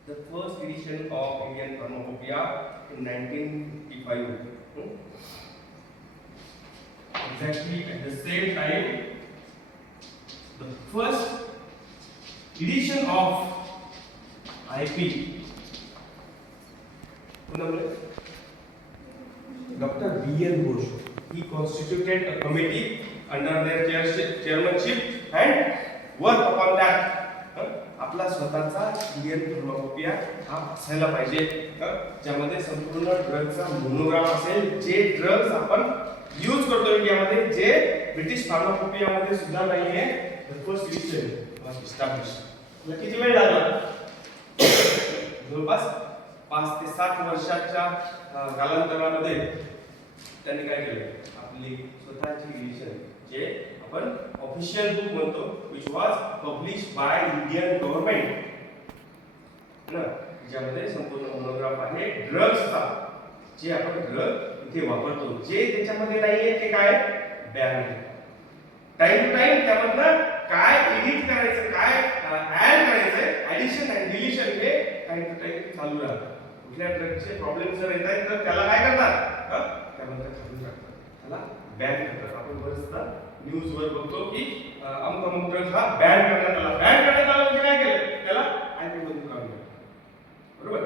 the first edition of Indian Pharmacopoeia in 1955. Exactly at the same time, the first edition of IP. Dr. B.N. Bush, he constituted a committee under their chairmanship and worked upon that. आपला स्वतःचा Indian pharmacopoeia हा असायला पाहिजे, ज्यामध्ये संपूर्ण ड्रगचा monogram असेल. जे drugs आपण यूज करतो इंडियामध्ये, जे ब्रिटिश फार्माकोपियामध्ये सुद्धा नाहीये. The first edition was established. किती वेळ लागला? जवळपास 5 ते 7 वर्षाच्या कालांतरामध्ये त्यांनी काय केलं, आपली स्वतःची एडिशन जे आपण ऑफिशियल बुक म्हणतो, which was published by Indian government ना, ज्यामध्ये संपूर्ण मोनोग्राफ आहे ड्रग्सचा, जे आपण ड्रग इथे वापरतो. जे त्याच्यामध्ये नाहीये ते काय बॅन आहे. टाइम टू टाइम त्यामधनं काय एडिट करायचं, काय ऍड करायचं, ऍडिशन अँड डिलिशन हे टाइम टू टाइम चालू राहतं. कुठल्या ड्रगचे प्रॉब्लेम जर येत आहेत तर त्याला काय करतात, त्यामध्ये खाली टाकतात, त्याला बॅन करतात. आपण बरेचदा न्यूज वर बघतो की अमुक अमुक ड्रग हा बॅन करण्यात आला. बॅन करण्यात आला म्हणजे काय केलं, त्याला आयपी मधून काढलं. बरोबर.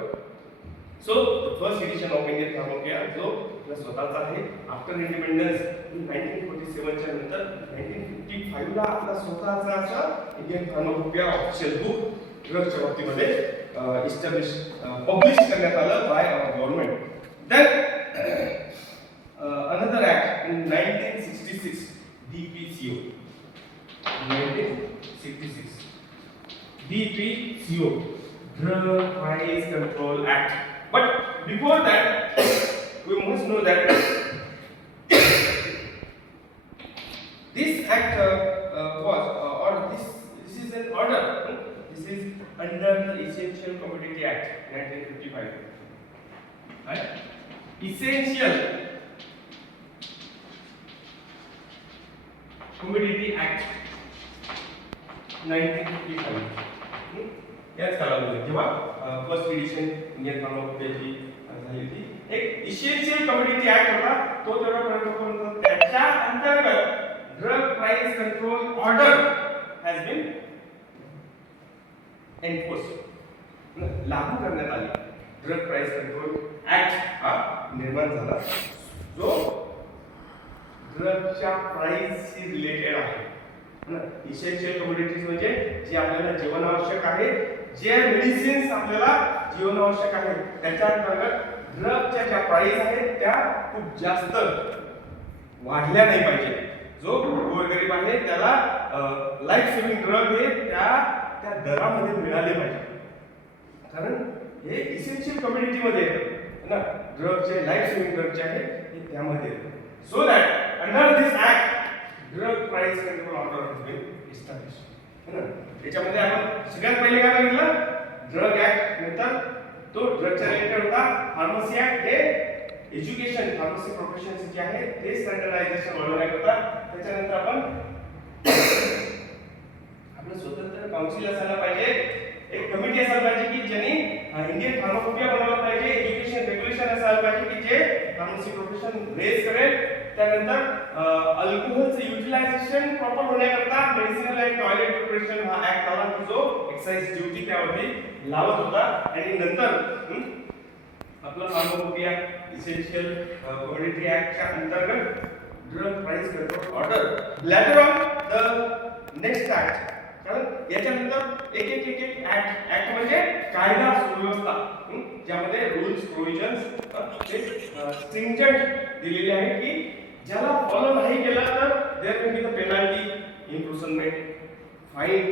So the first edition of Indian pharmacopoeia जो आपला स्वतःचा आहे आफ्टर इंडिपेंडन्स इन 1947 च्या नंतर 1955 ला आपला स्वतःचा असा इंडियन फार्माकोपिया ऑफिशियल बुक ड्रगच्या बाबतीमध्ये इस्टॅब्लिश पब्लिश करण्यात आलं by our government. Then another act in 1966, DPCO. 1966 DPCO, Drug Price Control Act. But before that, we must know that this act was or this is an order. This is under the Essential Commodity Act 1955. Right? Essential Commodity Act 1955. याच कालावधीमध्ये जेव्हा first edition Indian फार्माकोपियाची झाली होती, एक essential commodity act होता तो तेव्हा त्याच्या अंतर्गत drug price control order has been enforced. लागू करण्यात आली. ड्रग प्राइस कंट्रोल ऍक्ट हा निर्माण झाला जो ड्रगच्या प्राइसशी रिलेटेड आहे. इसेन्शियल कमोडिटीज म्हणजे जे आपल्याला जीवनावश्यक आहे, जे मेडिसिन्स आपल्याला जीवनावश्यक आहे त्याच्या अंतर्गत ड्रगच्या ज्या प्राइस आहेत त्या खूप जास्त वाढल्या नाही पाहिजे. जो गोरगरीब आहे त्याला लाईफ सेव्हिंग ड्रग हे त्या दरामध्ये मिळाले पाहिजे. कारण हे इसेन्शियल कम्युनिटीमध्ये येतं ना, ड्रग जे लाईफ सेव्हिंग ड्रग जे आहे हे त्यामध्ये येतं. So that under this act drug price control order has been established. है ना, त्याच्यामध्ये आपण सगळ्यात पहिले काय बघितलं, ड्रग ऍक्ट. नंतर तो ड्रगच्या रिलेटेड होता फार्मसी ऍक्ट. हे एज्युकेशन फार्मसी प्रोफेशन्स जे आहे ते स्टँडर्डायझेशन वाढवण्याकरता. त्याच्यानंतर आपण आपलं स्वतंत्र काउन्सिल असायला पाहिजे, एक कमिटी असायला पाहिजे की ज्यांनी इंडियन फार्माकोपिया बनवला पाहिजे. एज्युकेशन रेग्युलेशन असायला पाहिजे की जे फार्मसी प्रोफेशन रेज करेल. त्यानंतर अल्कोहोलचं युटिलायझेशन प्रॉपर होण्याकरता मेडिसिनल अँड टॉयलेट प्रिपरेशन हा ऍक्ट आला की जो एक्साइज ड्युटी त्यावरती लावत होता. आणि नंतर आपला फार्माकोपिया इसेन्शियल कमोडिटी ऍक्टच्या अंतर्गत drug price control order later on the next act. कारण याच्यानंतर एक एक एक एक ऍक्ट म्हणजे कायदा सुव्यवस्था ज्यामध्ये रूल्स प्रोव्हिजन्स स्ट्रिंजंट दिलेले आहेत की ज्याला फॉलो नाही केला तर there will be the penalty, imprisonment, fine,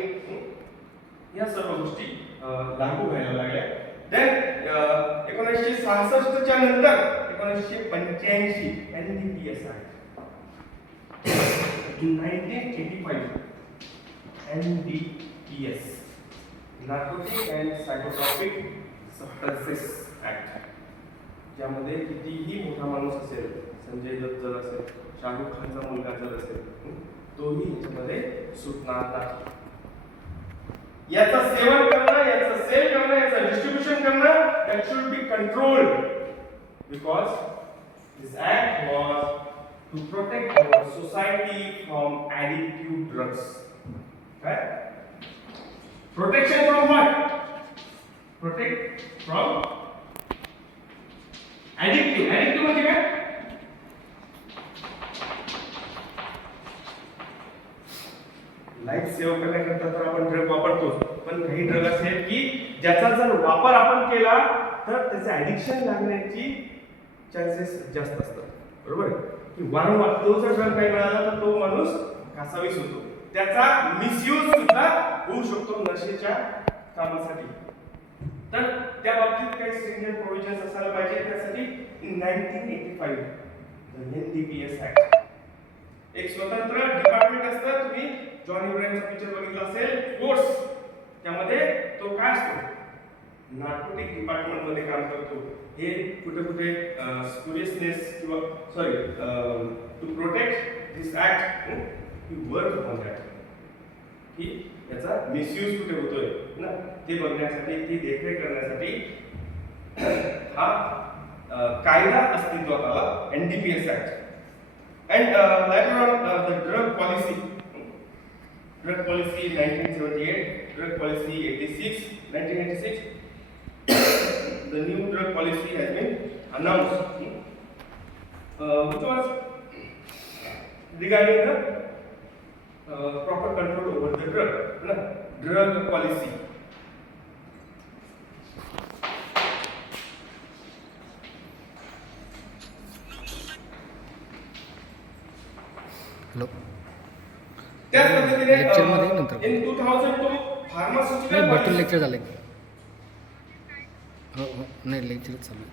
या सर्व गोष्टी लागू व्हायला लागल्या. देन 1966 च्या नंतर 1985 NDPS act. 1985 NDPS narcotic and psychotropic substances act. ज्यामध्ये कितीही मोठा माणूस असेल, संजय दत्त जर असेल, शाहरुख खानचा मुलगा जर असेल, तोही याच्यामध्ये सुटणार नाही. याचं सेवन करणं, याचं सेल करणं, याचं डिस्ट्रीब्युशन करणं that should be controlled because this act was to protect our society from addictive drugs. Right? Protection from what? Protect from addictive. Addictive म्हणजे काय? लाईफ सेव्ह करण्याकरता तर आपण ड्रग वापरतोच, पण काही ड्रग असे की ज्याचा जर वापर आपण केला तर त्याचे ऍडिक्शन लागण्याची चान्सेस जास्त असतात. बरोबर की वारंवार तो जर ड्रग काही मिळाला तर तो माणूस कासावीस होतो. त्याचा मिसयूज सुद्धा होऊ शकतो नशेच्या कामासाठी. तर त्या बाबतीत काही स्ट्रिंजंट प्रोव्हिजन्स असायला पाहिजे. त्यासाठी इन 1985 NDPS ऍक्ट एक स्वतंत्र डिपार्टमेंट असतं. तुम्ही जॉन इब्राहिमचा पिक्चर बघितला असेल फोर्स, त्यामध्ये तो काय असतो, नार्कोटिक डिपार्टमेंट मध्ये काम करतो. हे कुठे कुठे स्पुरियसनेस किंवा sorry to protect this act he work on that की याचा मिसयूज कुठे होतोय ना ते बघण्यासाठी, ती देखरेख करण्यासाठी हा कायदा अस्तित्वात आला NDPS act. And later on the drug policy 1978, drug policy 1986, the new drug policy has been announced, which was regarding the proper control over the drug policy. Hello, त्याच पद्धतीने लेक्चरमध्ये नंतर इन 2002 फार्मास्युटिकल नाही बटन लेक्चर झालं की हो हो नाही लेक्चरच चालू आहे.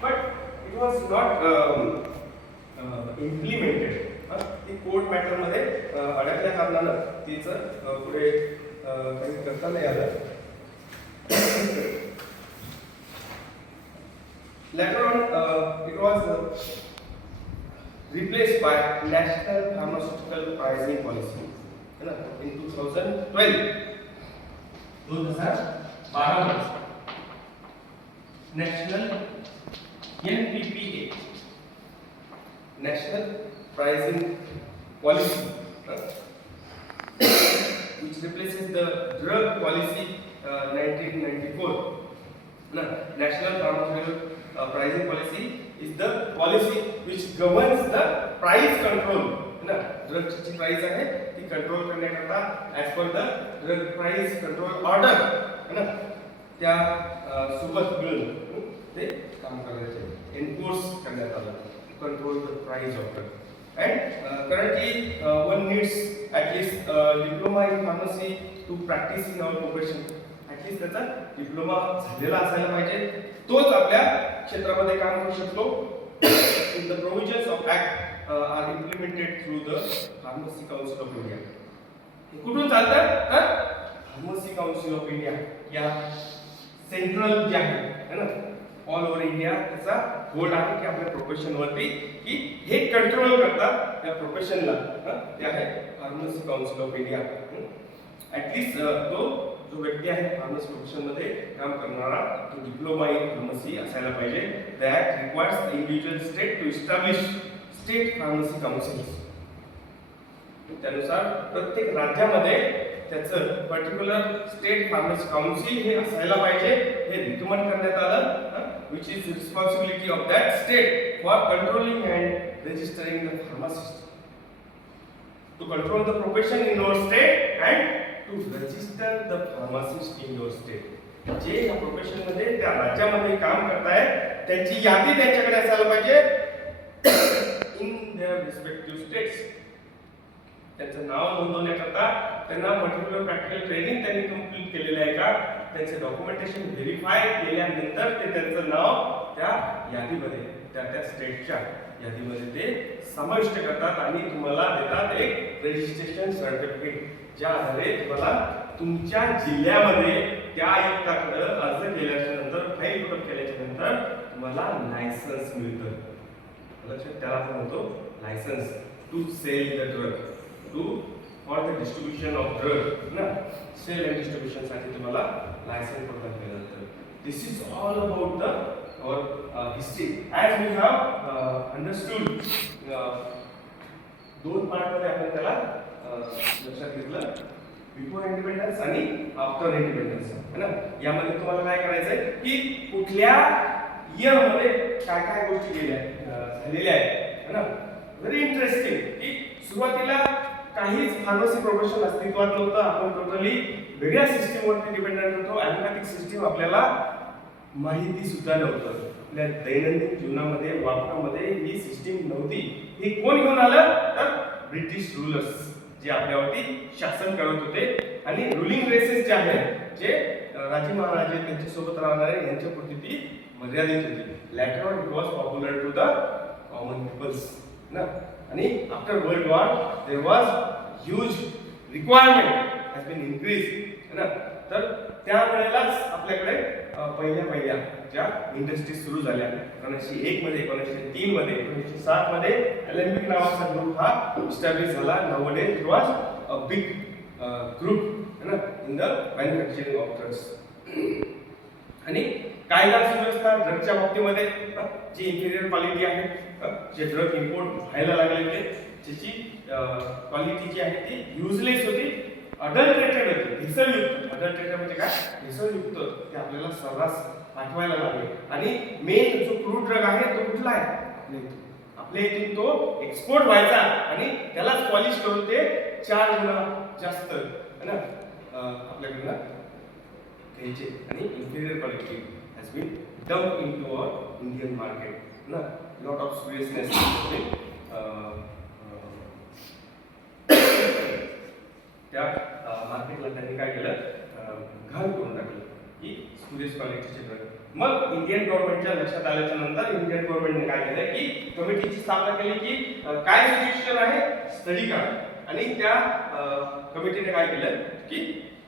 but it was not implemented. ती कोर्ट मॅटर मध्ये अडकल्या कारणानं तिचं पुढे काही करता नाही आलं. Later on, it was replaced by National Pharmaceutical Pricing Policy. In 2012, 2012 National NPPA, National Pricing Policy. The drug policy 1994. National Pharmaceutical Pricing Policy is the policy which governs the price control. ड्रगची जी price आहे ती control करण्याकरता as per the drug price control order त्या सोबत मिळून ते काम करायचे एनफोर्स करण्यात आलं control the price of drug. And currently one needs at least diploma in pharmacy to practice in our profession. At least त्याचा डिप्लोमा झालेला असायला पाहिजे, तोच आपल्या क्षेत्रामध्ये काम करू शकतो. In the provisions of act are implemented through the Pharmacy Council of India. हे कुठून चालतं तर फार्मसी काउन्सिल ऑफ इंडिया या सेंट्रल जे आहे ना ऑल ओव्हर इंडिया त्याचा होल्ड आहे की आपल्या प्रोफेशन वरती की हे कंट्रोल करतात त्या प्रोफेशनला. ते आहे pharmacy council of India. At least तो जो व्यक्ती आहे फार्मसी प्रोफेशन मध्ये काम करणारा तो डिप्लोमा इन फार्मसी असायला पाहिजे. That requires the individual state to establish state pharmacy councils. त्यानुसार प्रत्येक राज्यामध्ये त्याचं पर्टिक्युलर स्टेट फार्मसी काउन्सिल हे असायला पाहिजे हे रिकमेंड करण्यात आलं. which is the responsibility of that state for controlling and registering the pharmacist, to control the profession in your state and to register the pharmacist in your state. जे या profession मध्ये त्या राज्यामध्ये काम करतायत त्यांची यादी त्यांच्याकडे असायला पाहिजे इन देअर रिस्पेक्टिव्ह स्टेट्स. त्यांचं नाव नोंदवण्याकरता त्यांना पर्टिक्युलर प्रॅक्टिकल ट्रेनिंग त्यांनी कंप्लीट केलेलं आहे का, त्यांचे डॉक्युमेंटेशन व्हेरीफाय केल्यानंतर ते त्यांचं नाव त्या यादीमध्ये त्या स्टेटच्या यादीमध्ये ते समाविष्ट करतात आणि तुम्हाला देतात एक रजिस्ट्रेशन सर्टिफिकेट ज्या आधारे तुम्हाला तुमच्या जिल्ह्यामध्ये त्या आयुक्ताकडे अर्ज केल्याच्या नंतर फाईल पुटअप केल्याच्या नंतर तुम्हाला लायसन्स मिळतं. लक्षात त्याला आपण म्हणतो licence to sale the drug, to for the distribution of drug ना, सेल अँड डिस्ट्रीब्युशन साठी तुम्हाला लायसन्स प्रदान केलं जातं. This is all about the our history as we have understood. दोन पार्ट मध्ये आपण त्याला लक्षात घेतलं, बिफोर इंडिपेंडन्स आणि आफ्टर इंडिपेंडन्स है ना. यामध्ये तुम्हाला काय करायचंय की कुठल्या इयर मध्ये काय काय गोष्टी झालेल्या आहेत है ना. व्हेरी इंटरेस्टिंग की सुरुवातीला काहीच फार्मसी प्रोफेशन अस्तित्वात नव्हतं. आपण टोटली वेगळ्या सिस्टीम वरती डिपेंडेंट होतो. ॲलोपॅथिक सिस्टीम आपल्याला माहिती सुद्धा नव्हतं. आपल्या दैनंदिन जीवनामध्ये वापरामध्ये ही सिस्टीम नव्हती. ही कोण घेऊन आलं तर ब्रिटिश रूलर्स जे आपल्यावरती शासन करत होते आणि रुलिंग रेसेस जे आहेत जे राजे महाराजे त्यांच्या सोबत राहणारे यांच्यापुरती ती मर्यादित होती. Later on it was popular to the common peoples ना. आणि after world war there was huge requirement has been increase है ना. तर त्यावेळेलाच आपल्याकडे पहिल्या ज्या इंडस्ट्रीज सुरू झाल्या 1901 मध्ये, 1903 मध्ये, 1907 मध्ये अलेम्बिक नावाचा ग्रुप हा इस्टॅब्लिश झाला. Nowadays it was a big group है ना in the manufacturing of drugs. आणि कायदा सुव्यवस्था ड्रगच्या बाबतीमध्ये जी इन्फिरियर क्वालिटी आहे, जे ड्रग इम्पोर्ट व्हायला लागले त्याची क्वालिटी जी आहे ती युजलेस होती, अडल्ट्रेटेड होती, भेसळयुक्त. अडल्ट्रेटेड म्हणजे काय, भेसळयुक्त ते आपल्याला सर्रास पाठवायला लागले. आणि मेन जो क्रूड ड्रग आहे तो कुठला आहे, आपल्या इथून तो एक्सपोर्ट व्हायचा आणि त्यालाच पॉलिश करून ते 4 गुणा जास्त है ना आपल्याकडनं घ्यायचे. आणि inferior quality has been dump into our Indian market ना. लॉट ऑफ स्पेसनेस त्या मार्केटला त्यांनी काय केलं, घाण करून टाकलं की स्पुरियस क्वालिटीचे ड्रग. मग इंडियन गव्हर्नमेंटच्या लक्षात आल्याच्या नंतर इंडियन गव्हर्नमेंटने काय केलं की कमिटीची स्थापना केली की काय सिच्युएशन आहे स्टडी करा. आणि त्या कमिटीने काय केलं की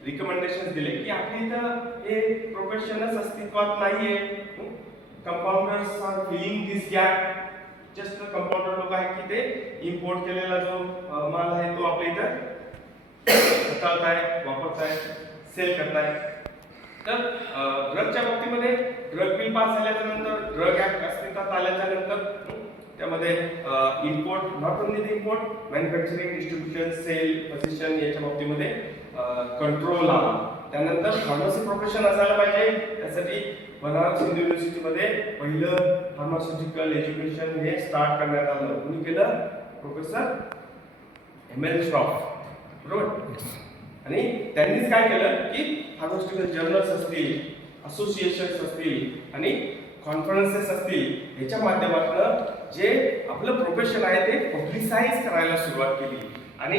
रिकमेंडेशन दिले की आपली इथं हे प्रोफेशनच अस्तित्वात नाहीये. कंपाऊंडर्स आर फिलिंग दिस गॅप. जस्ट कंपाऊंडर लोक आहेत की ते इम्पोर्ट केलेला जो माल आहे तो आपल्या इथं हाताळताय, वापरताय, सेल करताय. तर ड्रगच्या बाबतीमध्ये ड्रग बिल पास झाल्याच्या नंतर, ड्रग ऍक्ट अस्तित्वात आल्याच्या नंतर त्यामध्ये import, not only the import, manufacturing, distribution, sale, position याच्या बाबतीमध्ये कंट्रोल आला. त्यानंतर फार्मसी प्रोफेशन असायला पाहिजे. त्यासाठी बनारस हिंदू युनिव्हर्सिटीमध्ये पहिलं फार्मास्युटिकल एज्युकेशन हे स्टार्ट करण्यात आलं. कोणी केलं? Professor M L. श्रॉफ, बरोबर. आणि त्यांनीच काय केलं की फार्मास्युटिकल जर्नल्स असतील, असोसिएशन्स असतील आणि कॉन्फरन्सेस असतील याच्या माध्यमातून जे आपलं प्रोफेशन आहे ते पब्लिसाइज करायला सुरुवात केली. आणि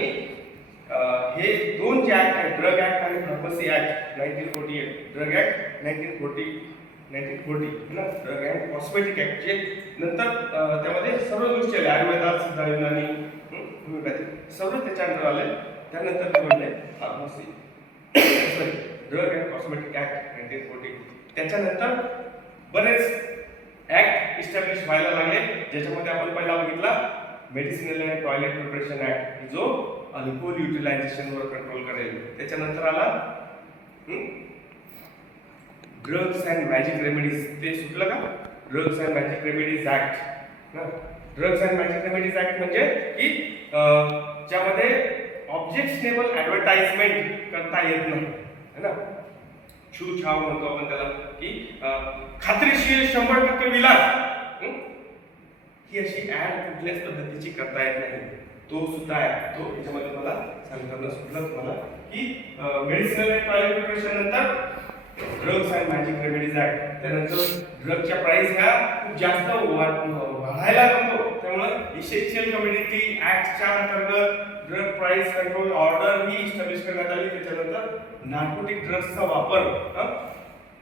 हे दोन जे ऍक्ट आहेत, ड्रग ऍक्ट आणि फार्मसी ऍक्ट 1948, ड्रग ऍक्ट 1940 ना, ड्रग अँड कॉस्मेटिक ऍक्ट, जे नंतर त्यामध्ये सर्व गोष्टी आल्या, आयुर्वेदात, सिद्ध युनानी, होमिओपॅथी सर्व त्याच्या अंडर आले. त्यानंतर ते बनले pharmacy sorry drug and cosmetic act 1940. त्याच्यानंतर बरेच ऍक्ट इस्टॅब्लिश व्हायला लागले, ज्याच्यामध्ये आपण पहिला बघितला medicinal and toilet preparation act, जो अल्कोहोल युटिलायझेशनवर कंट्रोल करेल. त्याच्यानंतर आला ड्रग्स अँड मॅजिक रेमेडीज, ते सुटलं का? Drugs and magic remedies act. Drugs and magic remedies act म्हणजे की ज्यामध्ये ऑब्जेक्शनेबल ऍडव्हर्टाइजमेंट करता येत नाही, है ना. छू छाव म्हणतो आपण त्याला, की खात्रीशीर 100% विलास, ही अशी ऍड कुठल्याच पद्धतीची करता येत नाही. तो सुद्धा आहे. तो याच्यामध्ये मला सांगताना सुद्धा तुम्हाला की मेडिसिनल अँड टॉयलेट प्रिपरेशन नंतर drugs and magic remedies act. त्यानंतर ड्रगच्या प्राइस ह्या खूप जास्त वाढायला नको, त्यामुळे इसेन्शियल कम्युनिटी ऍक्टच्या अंतर्गत ड्रग प्राइस कंट्रोल ऑर्डर ही इस्टॅब्लिश करण्यात आली. त्याच्यानंतर नार्कोटिक ड्रग्सचा वापर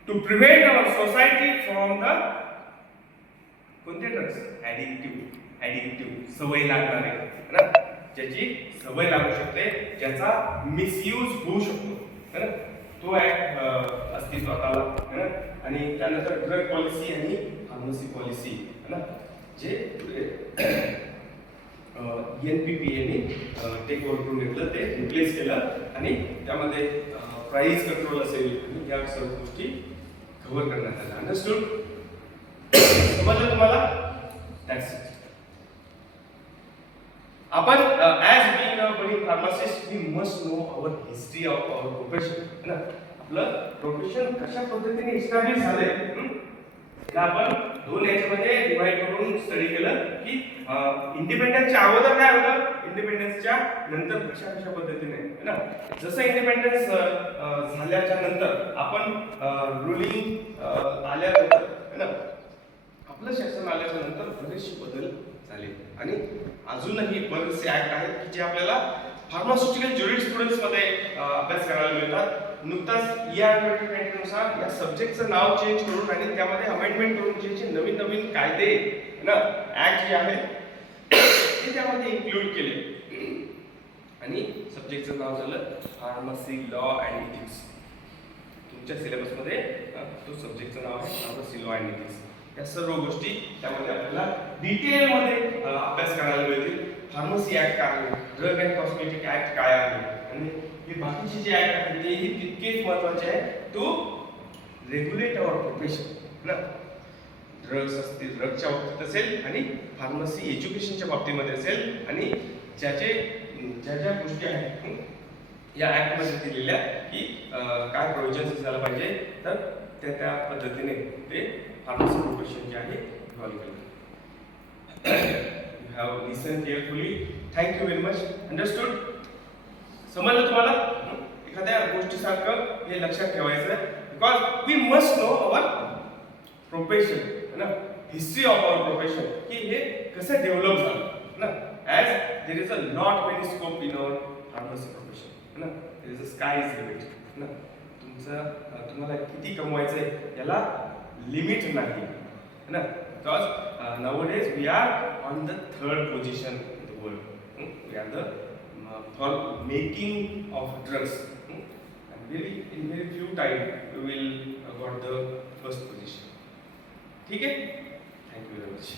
to prevent our society from the कोणते ड्रग्स? ॲडिक्टिव्ह सवय लागणारे ना, ज्याची सवय लागू शकते, ज्याचा मिसयूज होऊ शकतो, है ना, तो ऍक्ट अस्तित्वात आला, है ना. आणि त्यानंतर ड्रग पॉलिसी आणि फार्मसी पॉलिसी, है ना, जे NPPA ने टेक ओव्हर करून घेतलं, ते रिप्लेस केलं आणि त्यामध्ये प्राइस कंट्रोल असेल आणि या सर्व गोष्टी कव्हर करण्यात आल्या. अंडरस्टूड? समजलं तुम्हाला? That's it. आपण as being a budding pharmacist we must know our history of our profession, है ना. आपलं प्रोफेशन कशा पद्धतीने इस्टॅब्लिश झालंय आपण दोन याच्यामध्ये डिवाइड करून स्टडी केलं की इंडिपेंडन्सच्या अगोदर काय होतं, इंडिपेंडन्सच्या नंतर कशा पद्धतीने, है ना. जसं इंडिपेंडन्स झाल्याच्या नंतर आपण रुलिंग आल्यानंतर, है ना, आपलं शासन आल्याच्या नंतर बरेचसे बदल झाले आणि अजूनही बरेचसे ऍक्ट आहेत की जे आपल्याला फार्मास्युटिकल ज्युरिस्प्रुडन्स मध्ये अभ्यास करायला मिळतात. नुकताच ER 2020 नुसार या सब्जेक्टचं नाव चेंज करून आणि त्यामध्ये अमेंडमेंट करून जे नवीन कायदे ना ऍक्ट जे आहेत ते त्यामध्ये इन्क्लूड केले आणि सब्जेक्टचं नाव झालं फार्मसी लॉ अँड इथिक्स. तुमच्या सिलेबसमध्ये तो सब्जेक्टचं नाव आहे फार्मसी लॉ अँड इथिक्स. या सर्व गोष्टी त्यामध्ये आपल्याला डिटेलमध्ये अभ्यास करायला मिळतील. फार्मसी ऍक्ट काय आहे, ड्रग अँड कॉस्मेटिक ऍक्ट काय आहे आणि हे बाकीचे जे ऍक्ट आहेत तेही तितकेच महत्त्वाचे आहे. टू रेग्युलेट अवर प्रोफेशन ना, ड्रग्स असतील, ड्रगच्या बाबतीत असेल आणि फार्मसी एज्युकेशनच्या बाबतीमध्ये असेल आणि ज्या ज्या गोष्टी आहेत या ऍक्टमध्ये दिलेल्या की काय प्रोव्हिजन्स असायला पाहिजे, तर त्या पद्धतीने ते फार्मसी प्रोफेशन जे आहे इव्हॉल्व केलं. You have listened carefully. Thank you very much. Understood? समजलं तुम्हाला? एखाद्या गोष्टीसारखं हे लक्षात ठेवायचं आहे. Because we must know our profession, है ना, हिस्ट्री ऑफ अवर प्रोफेशन, की हे कसं डेव्हलप झालं ना. As there is a lot many scope in our pharmacy profession, है ना. There is a sky is limit, है ना. तुम्हाला किती कमवायचं आहे याला लिमिट नाही, है ना. Because nowadays we are on the third position in the world. We are the for making of drugs, and in very few time we will got the first position. ठीक है? Thank you very much.